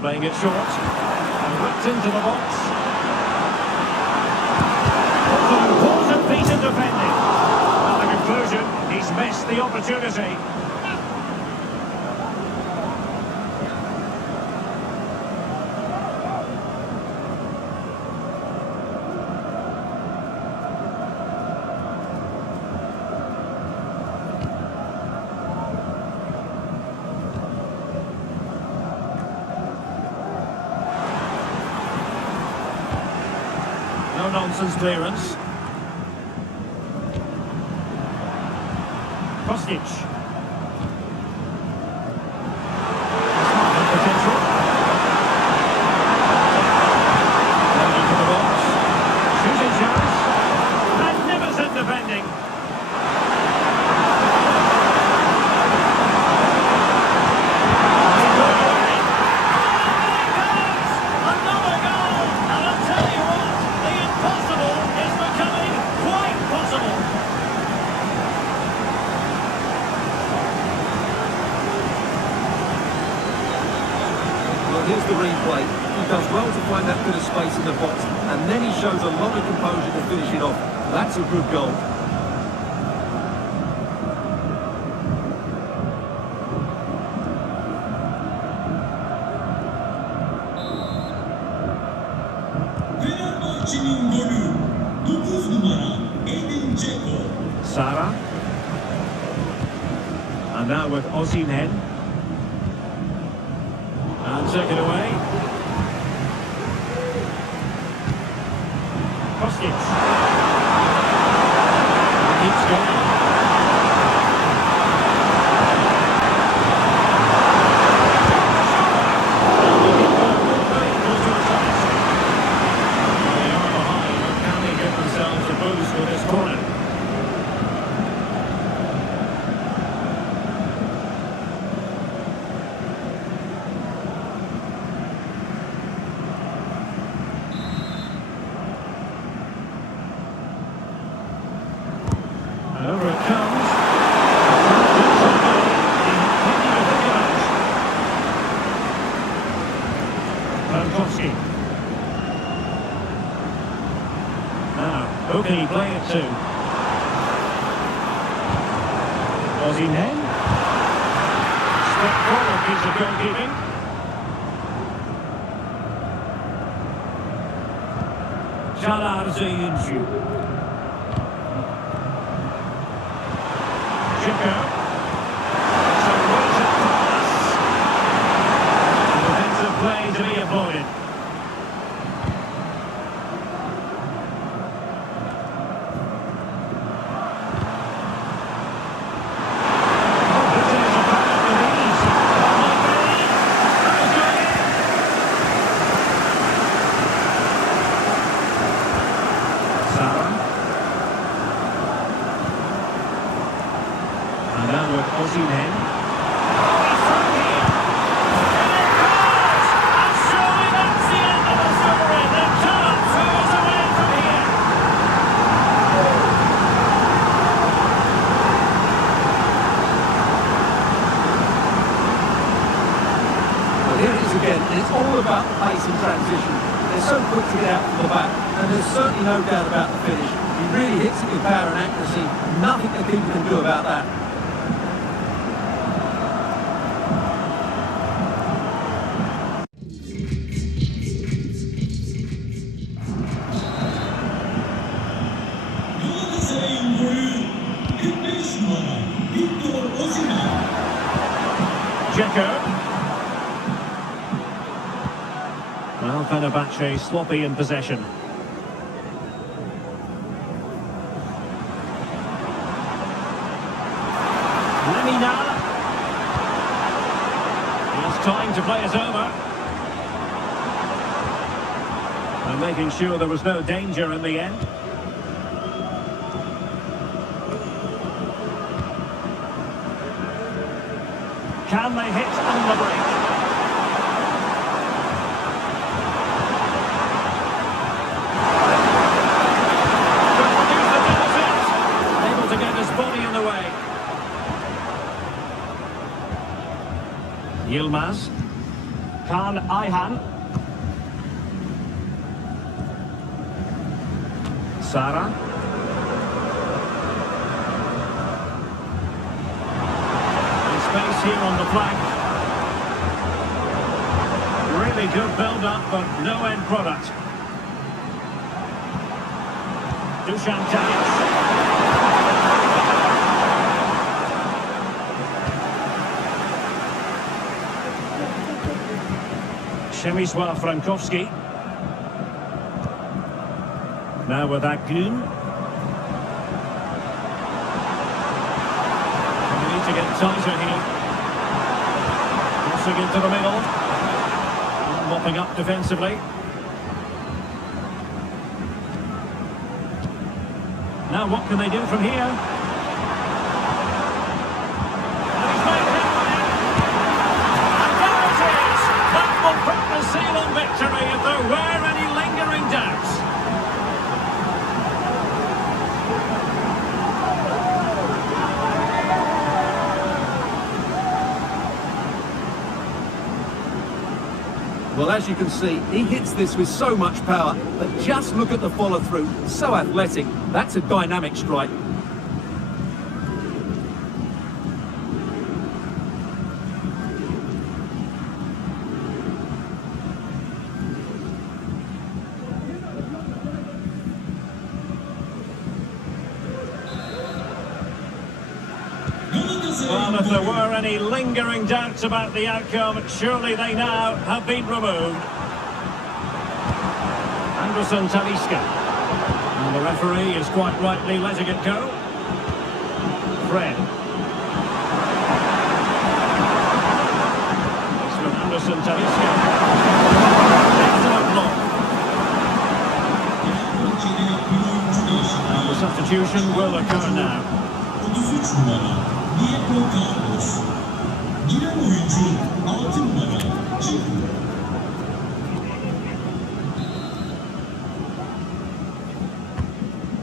Playing it short, and whipped into the box. It's an important piece of defending. And the conclusion, he's missed the opportunity. No-nonsense clearance. Kostic. Potential. Down into the box. Shooting chance. Magnificent defending. Here's the replay. He does well to find that bit of space in the box, and then he shows a lot of composure to finish it off. That's a good goal. Fenerbahçe'nin golü 9 numara Edin Dzeko. Sara. And now with Osimhen. And take it away. Kostic. Keeps going. They are behind, but can they give themselves a boost with this corner? And over it comes. Frankowski. Now, who can he play it to? Osimhen. Step forward piece of goalkeeping. Yayin. Checo. So where's it pass? Defensive play to be avoided. It's all about the pace in transition. They're so quick to get out from the back, and there's certainly no doubt about the finish. He really hits it with power and accuracy. Nothing the keeper can do about that. Galatasaray'ın golü 45 numara Checo. Well, Fenerbahçe sloppy in possession. Lemina. It's time to play it over. And making sure there was no danger in the end. Can they hit on the break? Able to get his body in the way. Yilmaz. Kaan Ayhan. Sara. Space here on the flank. Really good build-up, but no end product. Dusan Tadic. Przemysław Frankowski. Now with Akgün. To get tighter here. Crossing into the middle. Mopping up defensively. Now what can they do from here? And he's made headway. And there it is! That will put the seal on victory if there were any lingering doubts. Well, as you can see, he hits this with so much power, but just look at the follow-through. So athletic. That's a dynamic strike. Well, if there were any lingering doubts about the outcome, surely they now have been removed. Anderson Talisca. And the referee is quite rightly letting it go. Fred. It's from Anderson Talisca. Excellent block. And the substitution will occur now. 33 numara giren oyuncu 6 numara Checo.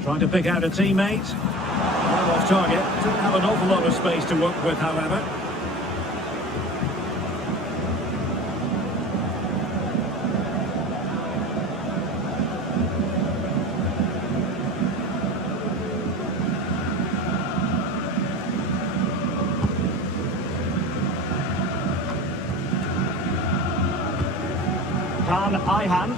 Trying to pick out a teammate. Well off target. Didn't have an awful lot of space to work with, however. Kaan Ayhan.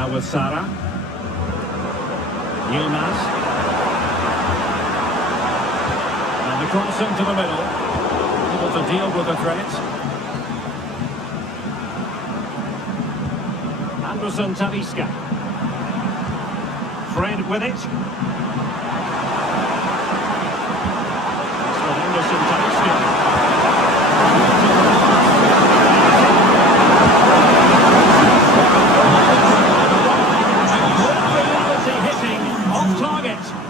Now with Sara. Yilmaz. And the cross into the middle. Able to deal with the threat. Anderson Talisca. Fred with it. Anderson Talisca.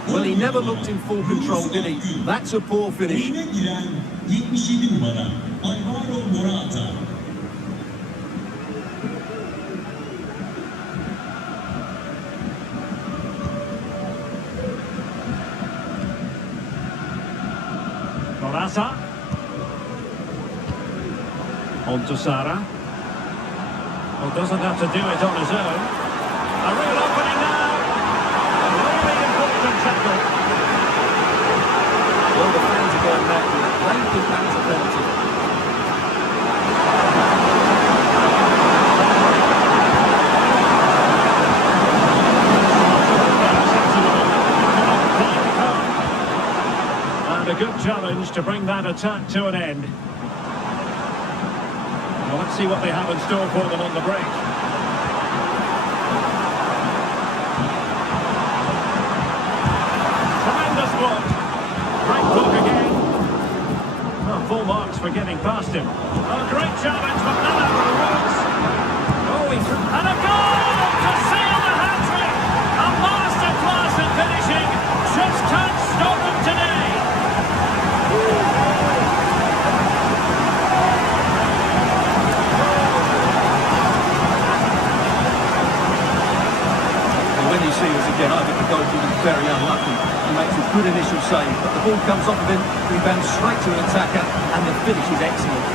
Well, he never looked in full control, did he? That's a poor finish. Oyuna giren 77 numara Alvaro Morata. Morata. On to Sara. Well, doesn't have to do it on his own. A real opening now. Really important tackle. Well, the fans are going back with it. They think that's a penalty. And a good challenge to bring that attack to an end. Well, let's see what they have in store for them on the break. Tremendous block. Great block again. Oh, full marks for getting past him. Oh, great challenge, but not out of the woods. Oh, and a goal to seal the hat-trick. A masterclass in finishing. Just can't stop him today. When you see this again, I think the goalkeeper is very unlucky. He makes a good initial save, but the ball comes off of him, rebounds straight to an attacker, and the finish is excellent.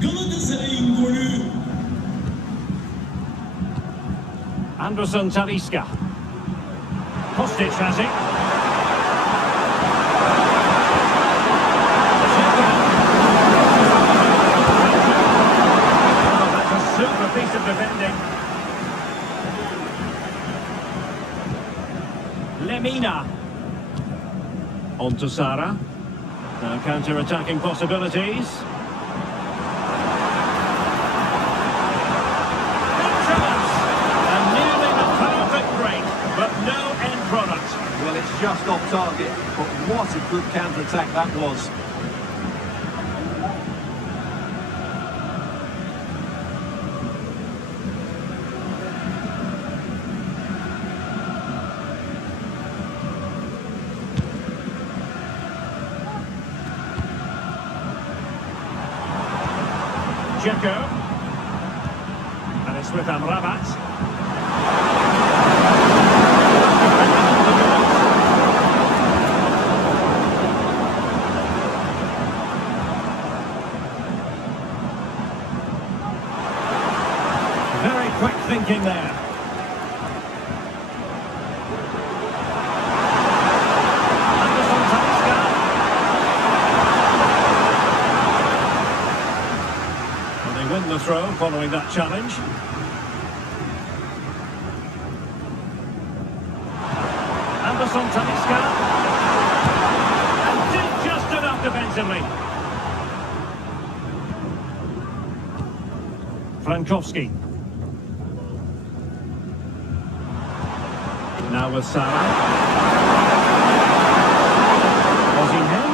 Galatasaray'ın golü. Anderson Talisca. Kostic has it. Oh, that's a super piece of defending. Lemina. On to Sara. Now counter-attacking possibilities. Well, it's just off target, but what a good counter-attack that was. Dzeko. And it's with Amrabat. Very quick thinking there. Anderson Talisca. Well, they win the throw following that challenge. Anderson Talisca. And did just enough defensively. Frankowski. Now with Sara. Was he him?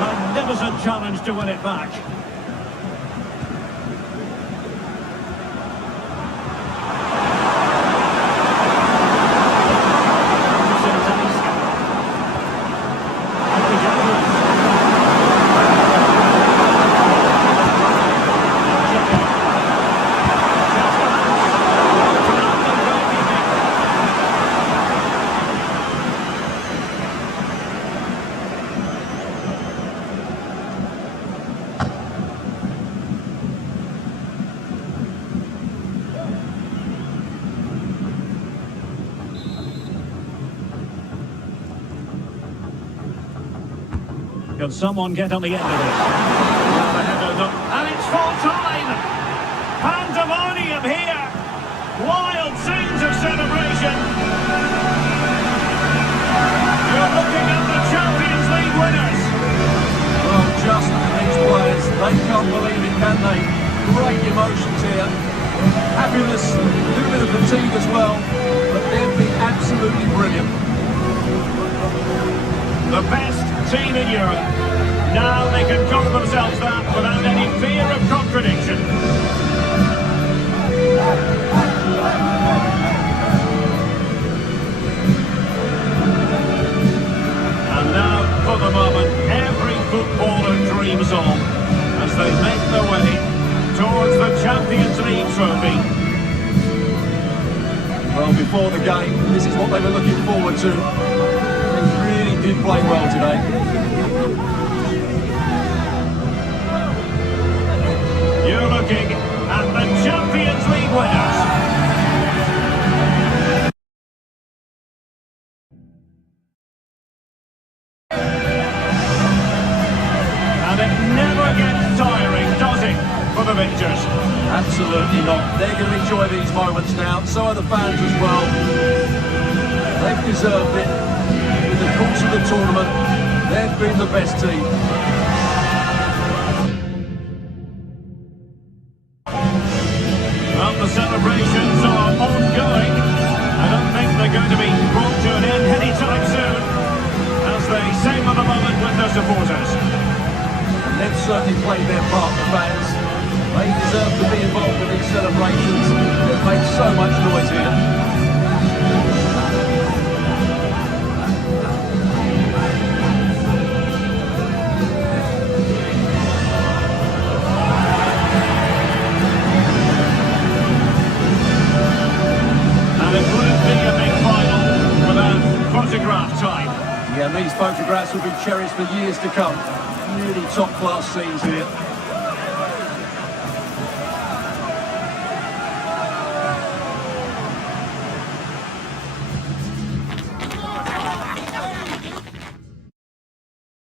Magnificent challenge to win it back. Can someone get on the end of it? Well, the header, look, and it's full time! Pandemonium here! Wild scenes of celebration! You're looking at the Champions League winners! Well, just look at these players. They can't believe it, can they? Great emotions here. Happiness, a little bit of fatigue as well, but they've been absolutely brilliant. The best team in Europe. Now they can call themselves that without any fear of contradiction. And now, for the moment, every footballer dreams on as they make their way towards the Champions League trophy. Well, before the game, this is what they were looking forward to. They really did play well today. You're looking at the Champions League winners. And it never gets tiring, does it, for the victors? Absolutely not. They're going to enjoy these moments now. So are the fans as well. They've deserved it. In the course of the tournament, they've been the best team. Well, the celebrations are ongoing. I don't think they're going to be brought to an end anytime soon, as they savour the moment with their supporters. And they've certainly played their part, the fans. They deserve to be involved in these celebrations. They've made so much noise here. Photograph time. Yeah, and these photographs will be cherished for years to come. Really top-class scenes here.